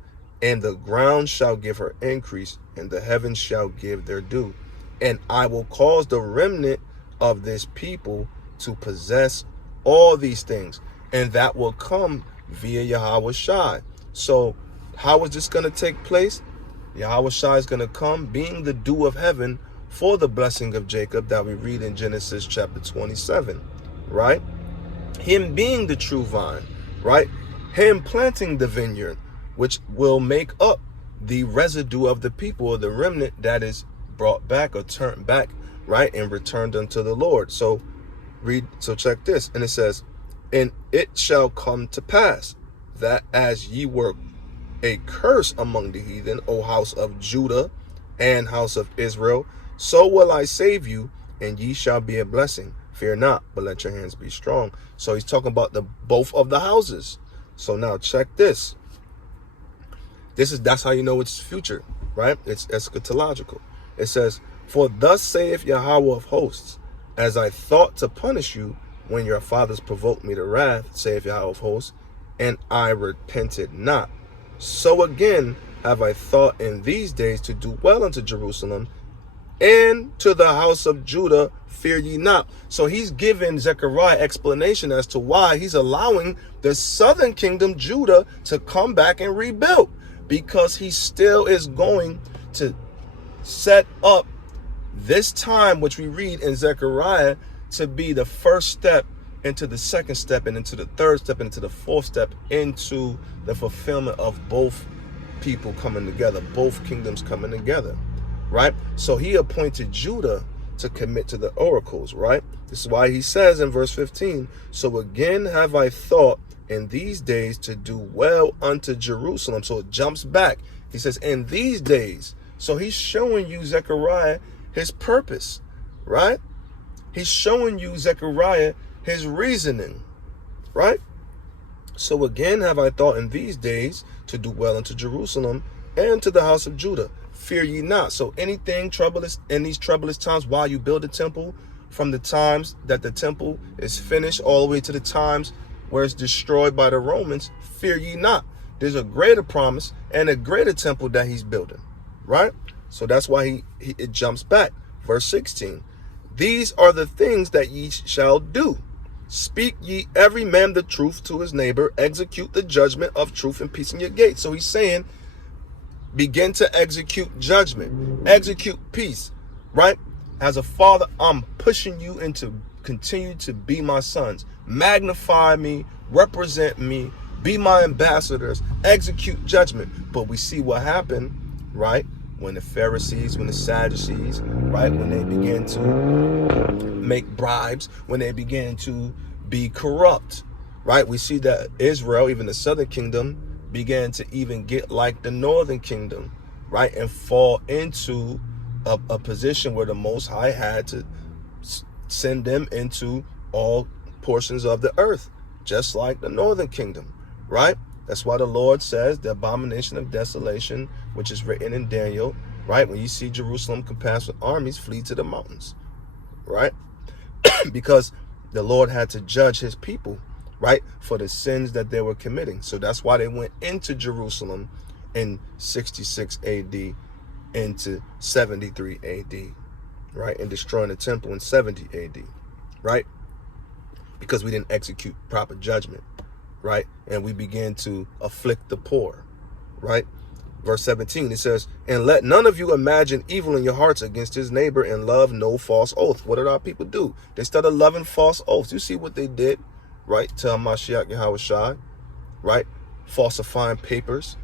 and the ground shall give her increase, and the heavens shall give their dew. And I will cause the remnant of this people to possess all these things." And that will come via YHWH. So how is this going to take place? YHWH is going to come being the dew of heaven for the blessing of Jacob that we read in Genesis chapter 27, right? Him being the true vine, right? Him planting the vineyard, which will make up the residue of the people, or the remnant that is brought back or turned back, right? And returned unto the Lord. So check this. And it says, and it shall come to pass that as ye were a curse among the heathen, O house of Judah and house of Israel, so will I save you, and ye shall be a blessing. Fear not, but let your hands be strong. So he's talking about both of the houses. So now check this. That's how you know it's future, right? It's eschatological. It says, for thus saith Yahweh of hosts, as I thought to punish you when your fathers provoked me to wrath, saith Yahweh of hosts, and I repented not. So again have I thought in these days to do well unto Jerusalem and to the house of Judah, fear ye not. So he's giving Zechariah explanation as to why he's allowing the southern kingdom, Judah, to come back and rebuild, because he still is going to set up this time, which we read in Zechariah, to be the first step into the second step and into the third step and into the fourth step into the fulfillment of both people coming together, both kingdoms coming together, right? So he appointed Judah to commit to the oracles, right? This is why he says in verse 15, so again have I thought in these days to do well unto Jerusalem. So it jumps back. He says, in these days. So he's showing you, Zechariah, his purpose, right? He's showing you, Zechariah, his reasoning, right? So again have I thought in these days to do well unto Jerusalem and to the house of Judah. Fear ye not. So anything troublous in these troublous times while you build a temple, from the times that the temple is finished all the way to the times where it's destroyed by the Romans, fear ye not. There's a greater promise and a greater temple that he's building, right? So that's why it jumps back. Verse 16, these are the things that ye shall do. Speak ye every man the truth to his neighbor, execute the judgment of truth and peace in your gates. So he's saying, begin to execute judgment, execute peace, right? As a father, I'm pushing you into continue to be my sons, magnify me, represent me, be my ambassadors, execute judgment. But we see what happened, right? When the Pharisees, when the Sadducees, right? When they began to make bribes, when they began to be corrupt, right? We see that Israel, even the southern kingdom, began to even get like the northern kingdom, right? And fall into a position where the Most High had to send them into all portions of the earth, just like the northern kingdom, right? That's why the Lord says the abomination of desolation, which is written in Daniel, right? When you see Jerusalem compassed with armies, flee to the mountains, right? Because the Lord had to judge his people, right, for the sins that they were committing. So that's why they went into Jerusalem in 66 AD into 73 AD, right, and destroying the temple in 70 AD, right, because we didn't execute proper judgment, right, and we began to afflict the poor, right. Verse 17, it says, and let none of you imagine evil in your hearts against his neighbor, and love no false oath. What did our people do? They started loving false oaths. You see what they did, right, to Mashiach Yahushua, right, falsifying papers,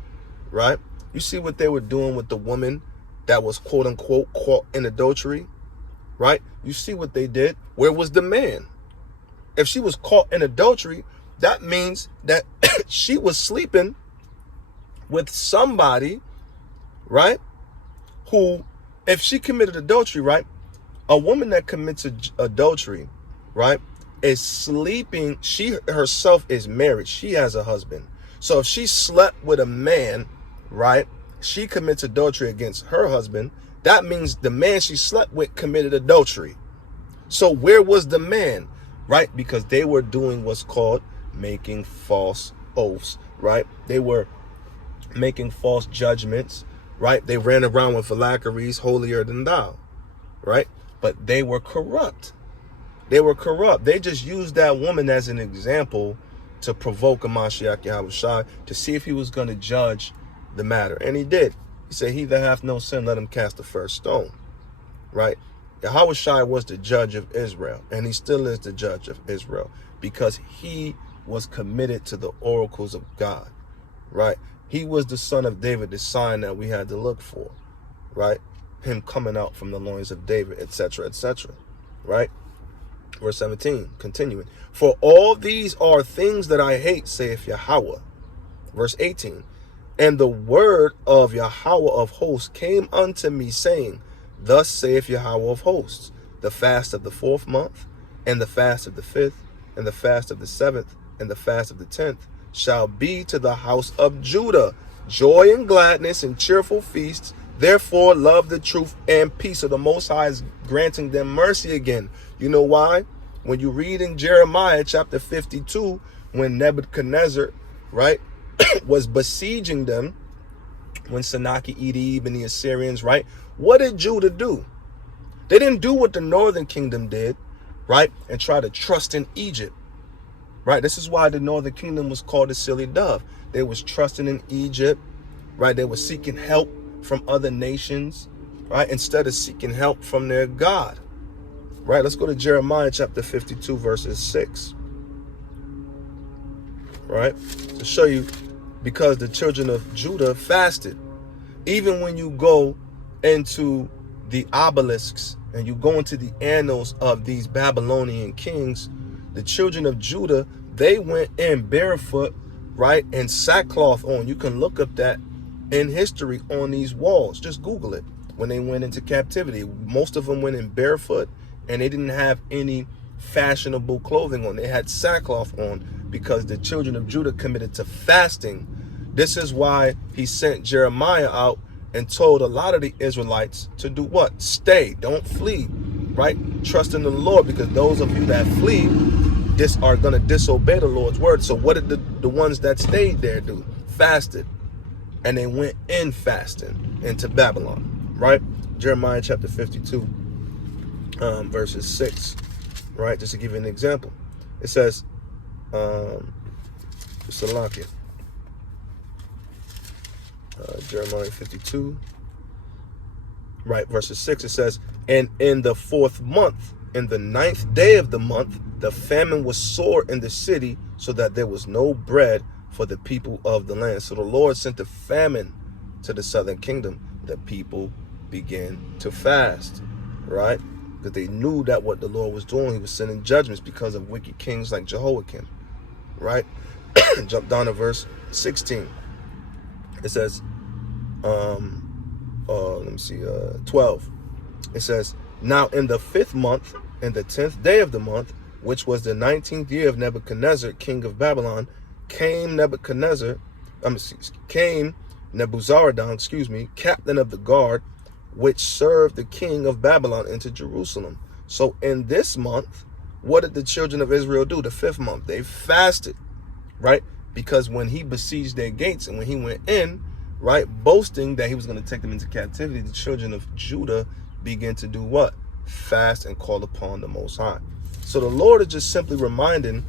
right. You see what they were doing with the woman that was quote unquote caught in adultery, right? You see what they did. Where was the man? If she was caught in adultery, that means that she was sleeping with somebody, right? Who, if she committed adultery, right? A woman that commits adultery, right, is sleeping. She herself is married. She has a husband. So if she slept with a man, right, she commits adultery against her husband, that means the man she slept with committed adultery. So where was the man, right? Because they were doing what's called making false oaths, right? They were making false judgments, right? They ran around with phylacteries holier than thou, right? But they were corrupt. They were corrupt. They just used that woman as an example to provoke Mashiach Yahushua to see if he was going to judge the matter. And he did. He said, he that hath no sin, let him cast the first stone. Right? Yahushua was the judge of Israel, and he still is the judge of Israel because he was committed to the oracles of God. Right? He was the son of David, the sign that we had to look for. Right? Him coming out from the loins of David, etc., etc. Right? Verse 17, continuing. For all these are things that I hate, saith Yahweh. Verse 18. And the word of Yahweh of hosts came unto me, saying, Thus saith Yahweh of hosts, the fast of the 4th month, and the fast of the 5th, and the fast of the 7th, and the fast of the 10th, shall be to the house of Judah joy and gladness and cheerful feasts. Therefore love the truth and peace. So the Most High is granting them mercy again. You know why? When you read in Jeremiah chapter 52, when Nebuchadnezzar, right, was besieging them, when Sennacherib and the Assyrians, right, what did Judah do? They didn't do what the northern kingdom did, right, and try to trust in Egypt, right? This is why the northern kingdom was called the silly dove. They was trusting in Egypt, right? They were seeking help from other nations, right, instead of seeking help from their God. Right, let's go to Jeremiah chapter 52, verses 6. Right, to show you, because the children of Judah fasted. Even when you go into the obelisks and you go into the annals of these Babylonian kings, the children of Judah, they went in barefoot, right, and sackcloth on. You can look up that in history on these walls. Just Google it. When they went into captivity, most of them went in barefoot, and they didn't have any fashionable clothing on. They had sackcloth on because the children of Judah committed to fasting. This is why he sent Jeremiah out and told a lot of the Israelites to do what? Stay, don't flee, right? Trust in the Lord, because those of you that flee are going to disobey the Lord's word. So what did the ones that stayed there do? Fasted. And they went in fasting into Babylon, right? Jeremiah chapter 52. Verses 6, right? Just to give you an example, it says, Jeremiah 52, right? Verses 6, it says, And in the 4th month, in the 9th day of the month, the famine was sore in the city, so that there was no bread for the people of the land. So the Lord sent a famine to the southern kingdom. The people began to fast, right? Because they knew that what the Lord was doing, he was sending judgments because of wicked kings like Jehoiakim, right? Jump down to verse 16. It says, 12. It says, Now in the 5th month, in the 10th day of the month, which was the 19th year of Nebuchadnezzar, king of Babylon, came Nebuzaradan, captain of the guard, which served the king of Babylon, into Jerusalem. So in this month, what did the children of Israel do? The 5th month, they fasted, right? Because when he besieged their gates and when he went in, right, boasting that he was going to take them into captivity, the children of Judah began to do what? Fast and call upon the Most High. So the Lord is just simply reminding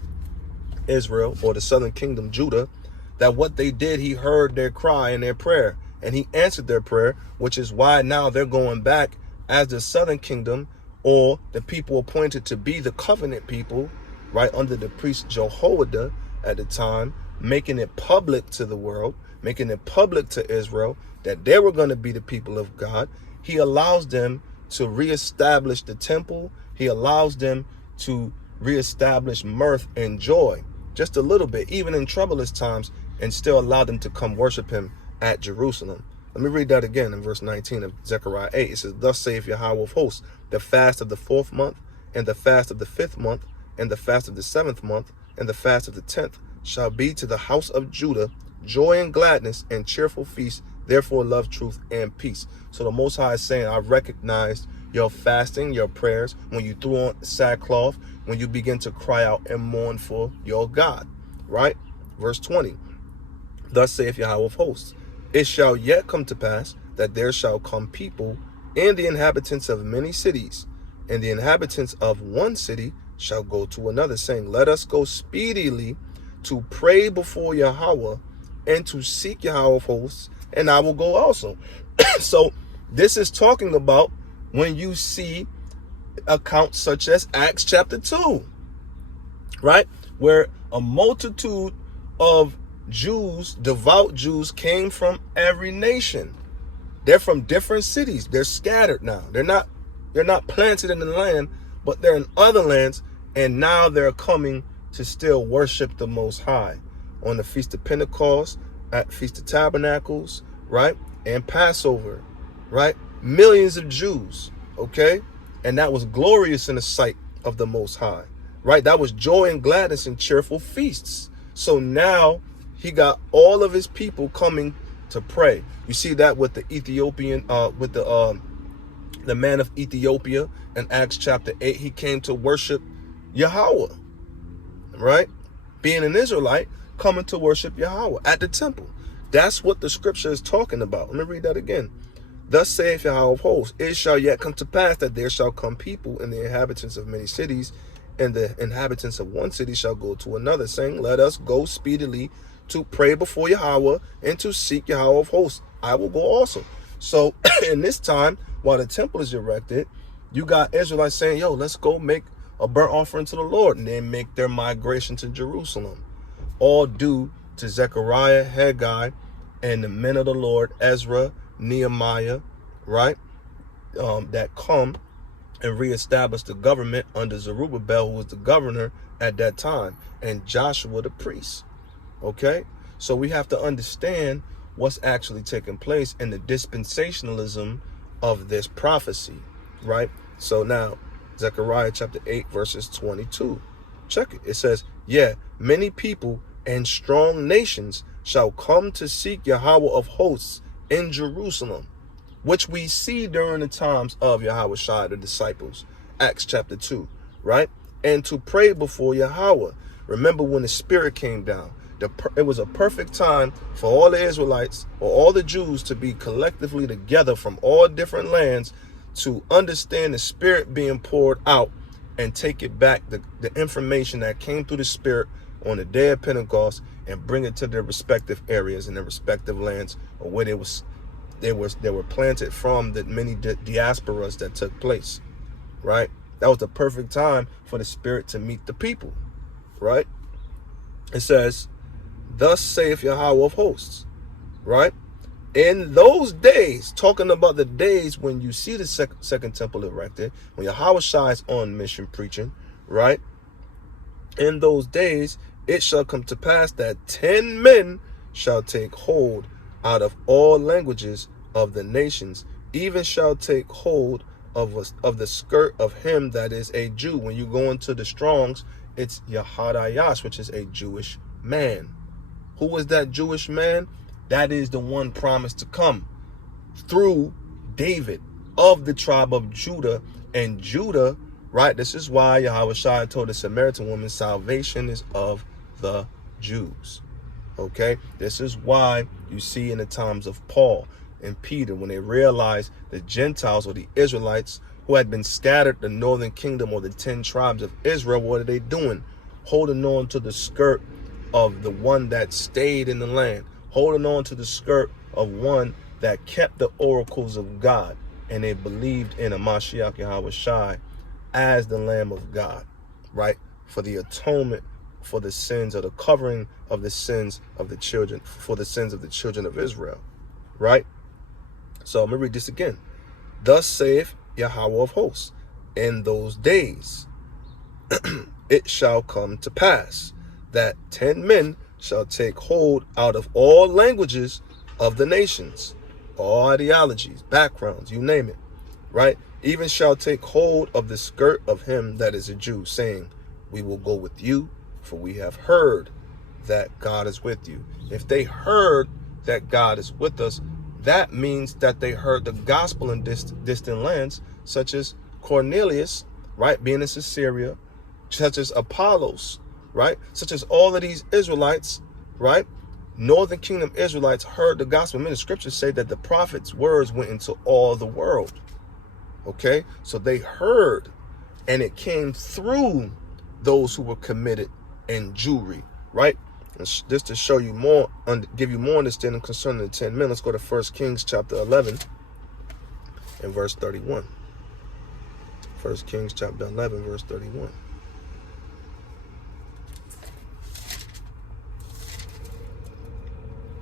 Israel, or the southern kingdom, Judah, that what they did, he heard their cry and their prayer, and he answered their prayer, which is why now they're going back as the southern kingdom, or the people appointed to be the covenant people, right, under the priest Jehoiada at the time, making it public to the world, making it public to Israel that they were going to be the people of God. He allows them to reestablish the temple. He allows them to reestablish mirth and joy just a little bit, even in troublous times, and still allow them to come worship him at Jerusalem. Let me read that again in verse 19 of Zechariah 8. It says, Thus saith Yahweh of hosts, the fast of the 4th month, and the fast of the 5th month, and the fast of the 7th month, and the fast of the 10th shall be to the house of Judah joy and gladness and cheerful feast. Therefore love truth and peace. So the Most High is saying, I recognized your fasting, your prayers, when you threw on sackcloth, when you begin to cry out and mourn for your God, right? Verse 20, Thus saith Yahweh of hosts, It shall yet come to pass that there shall come people, and the inhabitants of many cities, and the inhabitants of one city shall go to another, saying, Let us go speedily to pray before Yahweh and to seek Yahweh of hosts, and I will go also. So this is talking about when you see accounts such as Acts chapter 2, right? Where a multitude of Jews, devout Jews, came from every nation. They're from different cities. They're scattered now. They're not planted in the land, but they're in other lands, and now they're coming to still worship the Most High on the Feast of Pentecost, at Feast of Tabernacles, right? And Passover, right? Millions of Jews, okay? And that was glorious in the sight of the Most High, right? That was joy and gladness and cheerful feasts. So now he got all of his people coming to pray. You see that with the Ethiopian, with the man of Ethiopia in Acts chapter 8. He came to worship Yahweh, right? Being an Israelite, coming to worship Yahweh at the temple. That's what the scripture is talking about. Let me read that again. Thus saith Yahweh of hosts, it shall yet come to pass that there shall come people and the inhabitants of many cities, and the inhabitants of one city shall go to another, saying, let us go speedily to pray before Yahweh and to seek Yahweh of hosts. I will go also. So in this time, while the temple is erected, you got Israelites saying, yo, let's go make a burnt offering to the Lord, and then make their migration to Jerusalem. All due to Zechariah, Haggai, and the men of the Lord, Ezra, Nehemiah, right? That come and reestablish the government under Zerubbabel, who was the governor at that time, and Joshua the priest. Okay, so we have to understand what's actually taking place in the dispensationalism of this prophecy, right? So now, Zechariah chapter 8, verses 22. Check it. It says, yeah, many people and strong nations shall come to seek Yahweh of hosts in Jerusalem, which we see during the times of YHWH, the disciples, Acts chapter 2, right? And to pray before Yahweh. Remember when the Spirit came down, it was a perfect time for all the Israelites or all the Jews to be collectively together from all different lands to understand the Spirit being poured out and take it back, the information that came through the Spirit on the day of Pentecost, and bring it to their respective areas and their respective lands, or where they were planted from, the many diasporas that took place, right? That was the perfect time for the Spirit to meet the people, right? It says, thus saith Yahweh of hosts, right? In those days, talking about the days when you see the second temple erected, when YHWH is on mission preaching, right? In those days, it shall come to pass that 10 men shall take hold out of all languages of the nations, even shall take hold of the skirt of him that is a Jew. When you go into the Strongs, it's Yahadayash, which is a Jewish man. Who was that Jewish man? That is the one promised to come through David of the tribe of Judah. And Judah, right? This is why YHWH told the Samaritan woman, salvation is of the Jews. Okay, this is why you see in the times of Paul and Peter, when they realized the Gentiles or the Israelites who had been scattered, the northern kingdom or the 10 tribes of Israel, what are they doing? Holding on to the skirt of the one that stayed in the land, holding on to the skirt of one that kept the oracles of God, and they believed in a Mashiach YHWH as the Lamb of God, right? For the atonement, for the sins, or the covering of the sins of the children, for the sins of the children of Israel, right? So I'm going to read this again. Thus saith Yahweh of hosts, in those days it shall come to pass that 10 men shall take hold out of all languages of the nations, all ideologies, backgrounds, you name it, right? Even shall take hold of the skirt of him that is a Jew, saying, we will go with you, for we have heard that God is with you. If they heard that God is with us, that means that they heard the gospel in distant lands, such as Cornelius, right, being in Caesarea, such as Apollos, right, such as all of these Israelites, right, northern kingdom Israelites heard the gospel. I mean, the scriptures say that the prophet's words went into all the world. Okay, so they heard, and it came through those who were committed in Jewry, right? And just to show you more, give you more understanding concerning the 10 men, let's go to 1 Kings chapter 11 and verse 31. 1 Kings chapter 11, verse 31.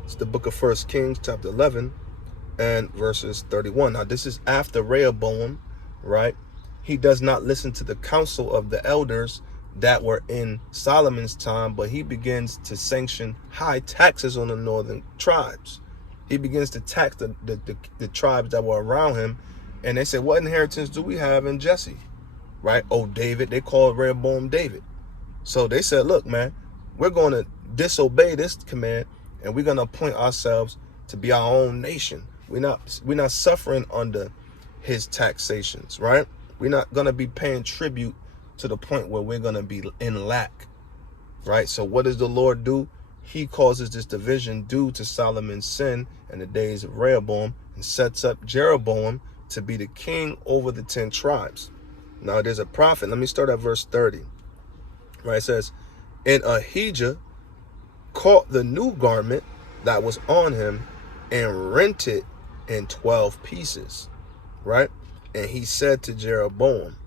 It's the book of 1 Kings chapter 11 and verses 31. Now, this is after Rehoboam, right? He does not listen to the counsel of the elders that were in Solomon's time, but he begins to sanction high taxes on the northern tribes. He begins to tax the tribes that were around him, and they said, what inheritance do we have in Jesse? Right? Oh, David. They called Rehoboam David. So they said, look, man, we're going to disobey this command, and we're going to appoint ourselves to be our own nation. We're not suffering under his taxations, right? We're not going to be paying tribute to the point where we're going to be in lack, right? So what does the Lord do? He causes this division due to Solomon's sin in the days of Rehoboam, and sets up Jeroboam to be the king over the 10 tribes. Now there's a prophet. Let me start at verse 30. Right? It says, and Ahijah caught the new garment that was on him and rent it in 12 pieces. Right? And he said to Jeroboam,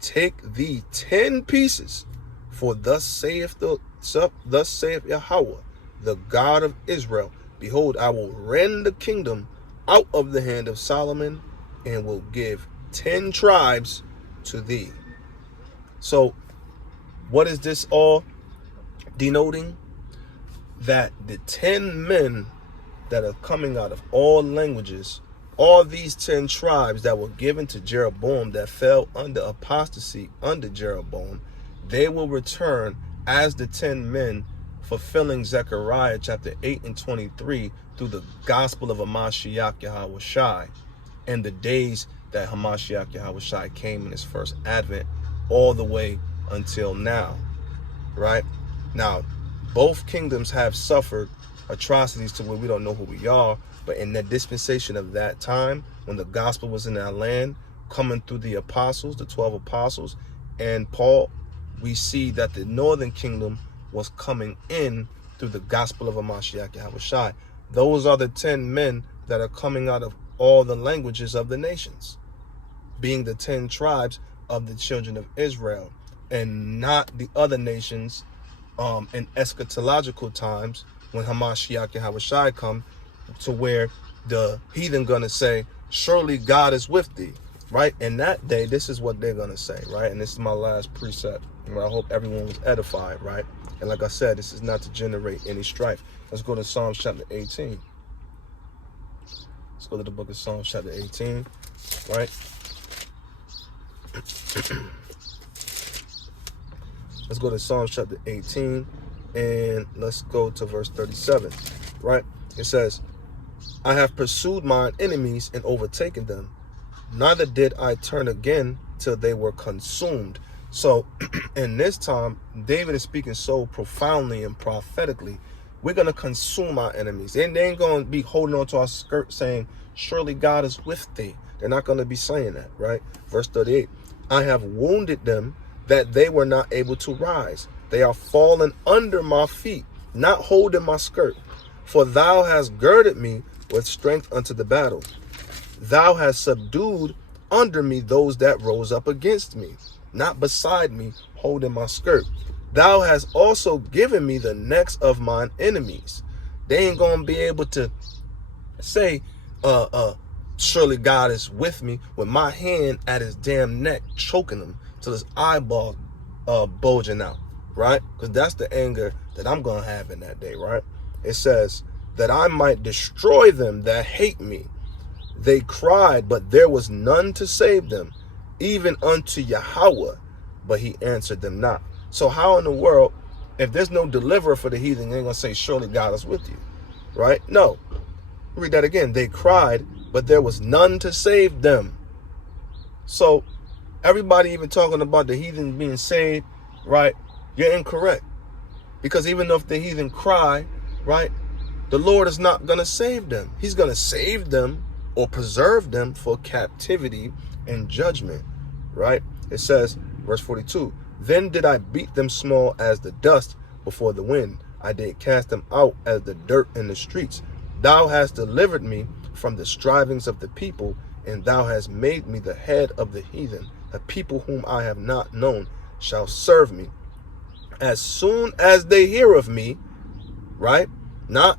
take thee 10 pieces, for thus saith Yahweh, the God of Israel, behold, I will rend the kingdom out of the hand of Solomon, and will give 10 tribes to thee. So what is this all denoting? That the 10 men that are coming out of all languages, all these 10 tribes that were given to Jeroboam, that fell under apostasy under Jeroboam, they will return as the 10 men, fulfilling Zechariah chapter 8 and 23 through the gospel of Hamashiach YHWH, and the days that Hamashiach YHWH came in his first advent, all the way until now. Right? Now, both kingdoms have suffered atrocities to where we don't know who we are, but in the dispensation of that time, when the gospel was in our land, coming through the apostles, the 12 apostles, and Paul, we see that the northern kingdom was coming in through the gospel of Hamashiach YHWH. Those are the 10 men that are coming out of all the languages of the nations, being the 10 tribes of the children of Israel, and not the other nations in eschatological times when Hamashiach YHWH come, to where the heathen gonna say, surely God is with thee, right? And that day, this is what they're gonna say, right? And this is my last precept, and I hope everyone was edified, right? And like I said, this is not to generate any strife. Let's go to Psalms chapter 18. Let's go to the book of Psalms chapter 18, right? Let's go to Psalms chapter 18, and let's go to verse 37, right? It says, I have pursued mine enemies and overtaken them. Neither did I turn again till they were consumed. So in this time, David is speaking so profoundly and prophetically. We're going to consume our enemies. And they ain't going to be holding on to our skirt saying, surely God is with thee. They're not going to be saying that, right? Verse 38, I have wounded them that they were not able to rise. They are fallen under my feet, not holding my skirt. For thou hast girded me with strength unto the battle. Thou hast subdued under me those that rose up against me, not beside me, holding my skirt. Thou hast also given me the necks of mine enemies. They ain't gonna be able to say, surely God is with me, with my hand at his damn neck, choking him till his eyeball bulging out, right? Because that's the anger that I'm gonna have in that day, right? It says, that I might destroy them that hate me. They cried, but there was none to save them, even unto Yahweh, but he answered them not. So how in the world, if there's no deliverer for the heathen, they ain't gonna say, surely God is with you, right? No. Read that again. They cried, but there was none to save them. So everybody even talking about the heathen being saved, right? You're incorrect. Because even if the heathen cry, right, the Lord is not going to save them. He's going to save them or preserve them for captivity and judgment, right? It says, verse 42, then did I beat them small as the dust before the wind. I did cast them out as the dirt in the streets. Thou hast delivered me from the strivings of the people, and thou hast made me the head of the heathen. A people whom I have not known shall serve me. As soon as they hear of me, right? Not,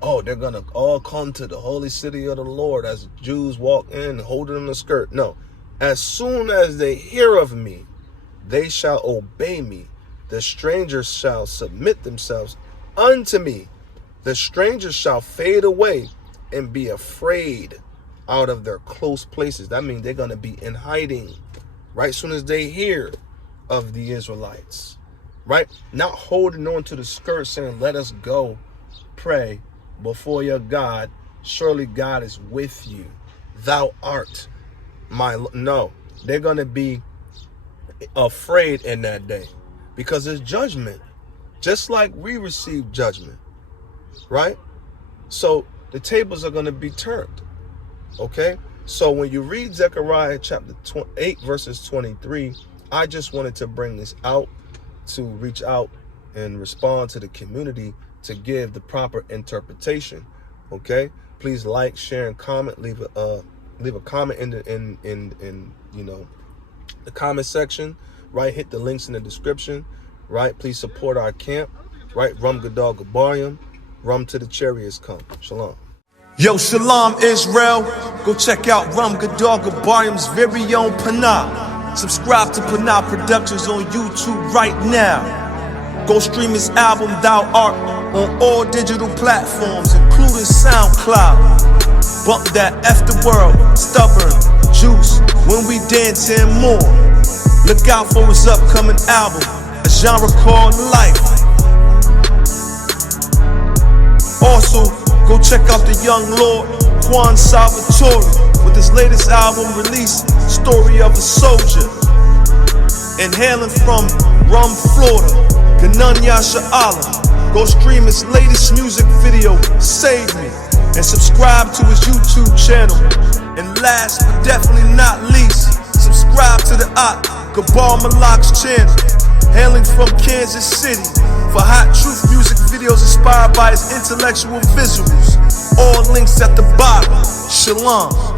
oh, they're going to all come to the holy city of the Lord as Jews walk in holding them the skirt. No. As soon as they hear of me, they shall obey me. The strangers shall submit themselves unto me. The strangers shall fade away and be afraid out of their close places. That means they're going to be in hiding right as soon as they hear of the Israelites. Right? Not holding on to the skirt saying, let us go pray before your God. Surely God is with you. Thou art my... No, they're going to be afraid in that day because it's judgment. Just like we receive judgment. Right? So the tables are going to be turned. Okay? So when you read Zechariah chapter 8 verses 23, I just wanted to bring this out to reach out and respond to the community to give the proper interpretation. Okay? Please like, share, and comment. Leave a comment in you know, the comment section. Right? Hit the links in the description. Right? Please support our camp. Right? Rum Gadal Gabaryam. Rum to the chariots come. Shalom. Yo, shalom, Israel. Go check out Rum Gadal Gabaryam's very own PANAH. Subscribe to PANAH Productions on YouTube right now. Go stream his album, Thou Art, on all digital platforms, including SoundCloud. Bump that F the world, stubborn, juice, when we dance and more. Look out for his upcoming album, a genre called Life. Also, go check out the young Lord, QUON SALVATORE, with his latest album release, Story of a Soldier. And hailing from Rum, Florida, GANAN YASHARAHLA. Go stream his latest music video, Save Me, and subscribe to his YouTube channel. And last but definitely not least, subscribe to the GABAR MALAK's channel, hailing from Kansas City, for hot truth music videos inspired by his intellectual visuals. All links at the bottom. Shalom.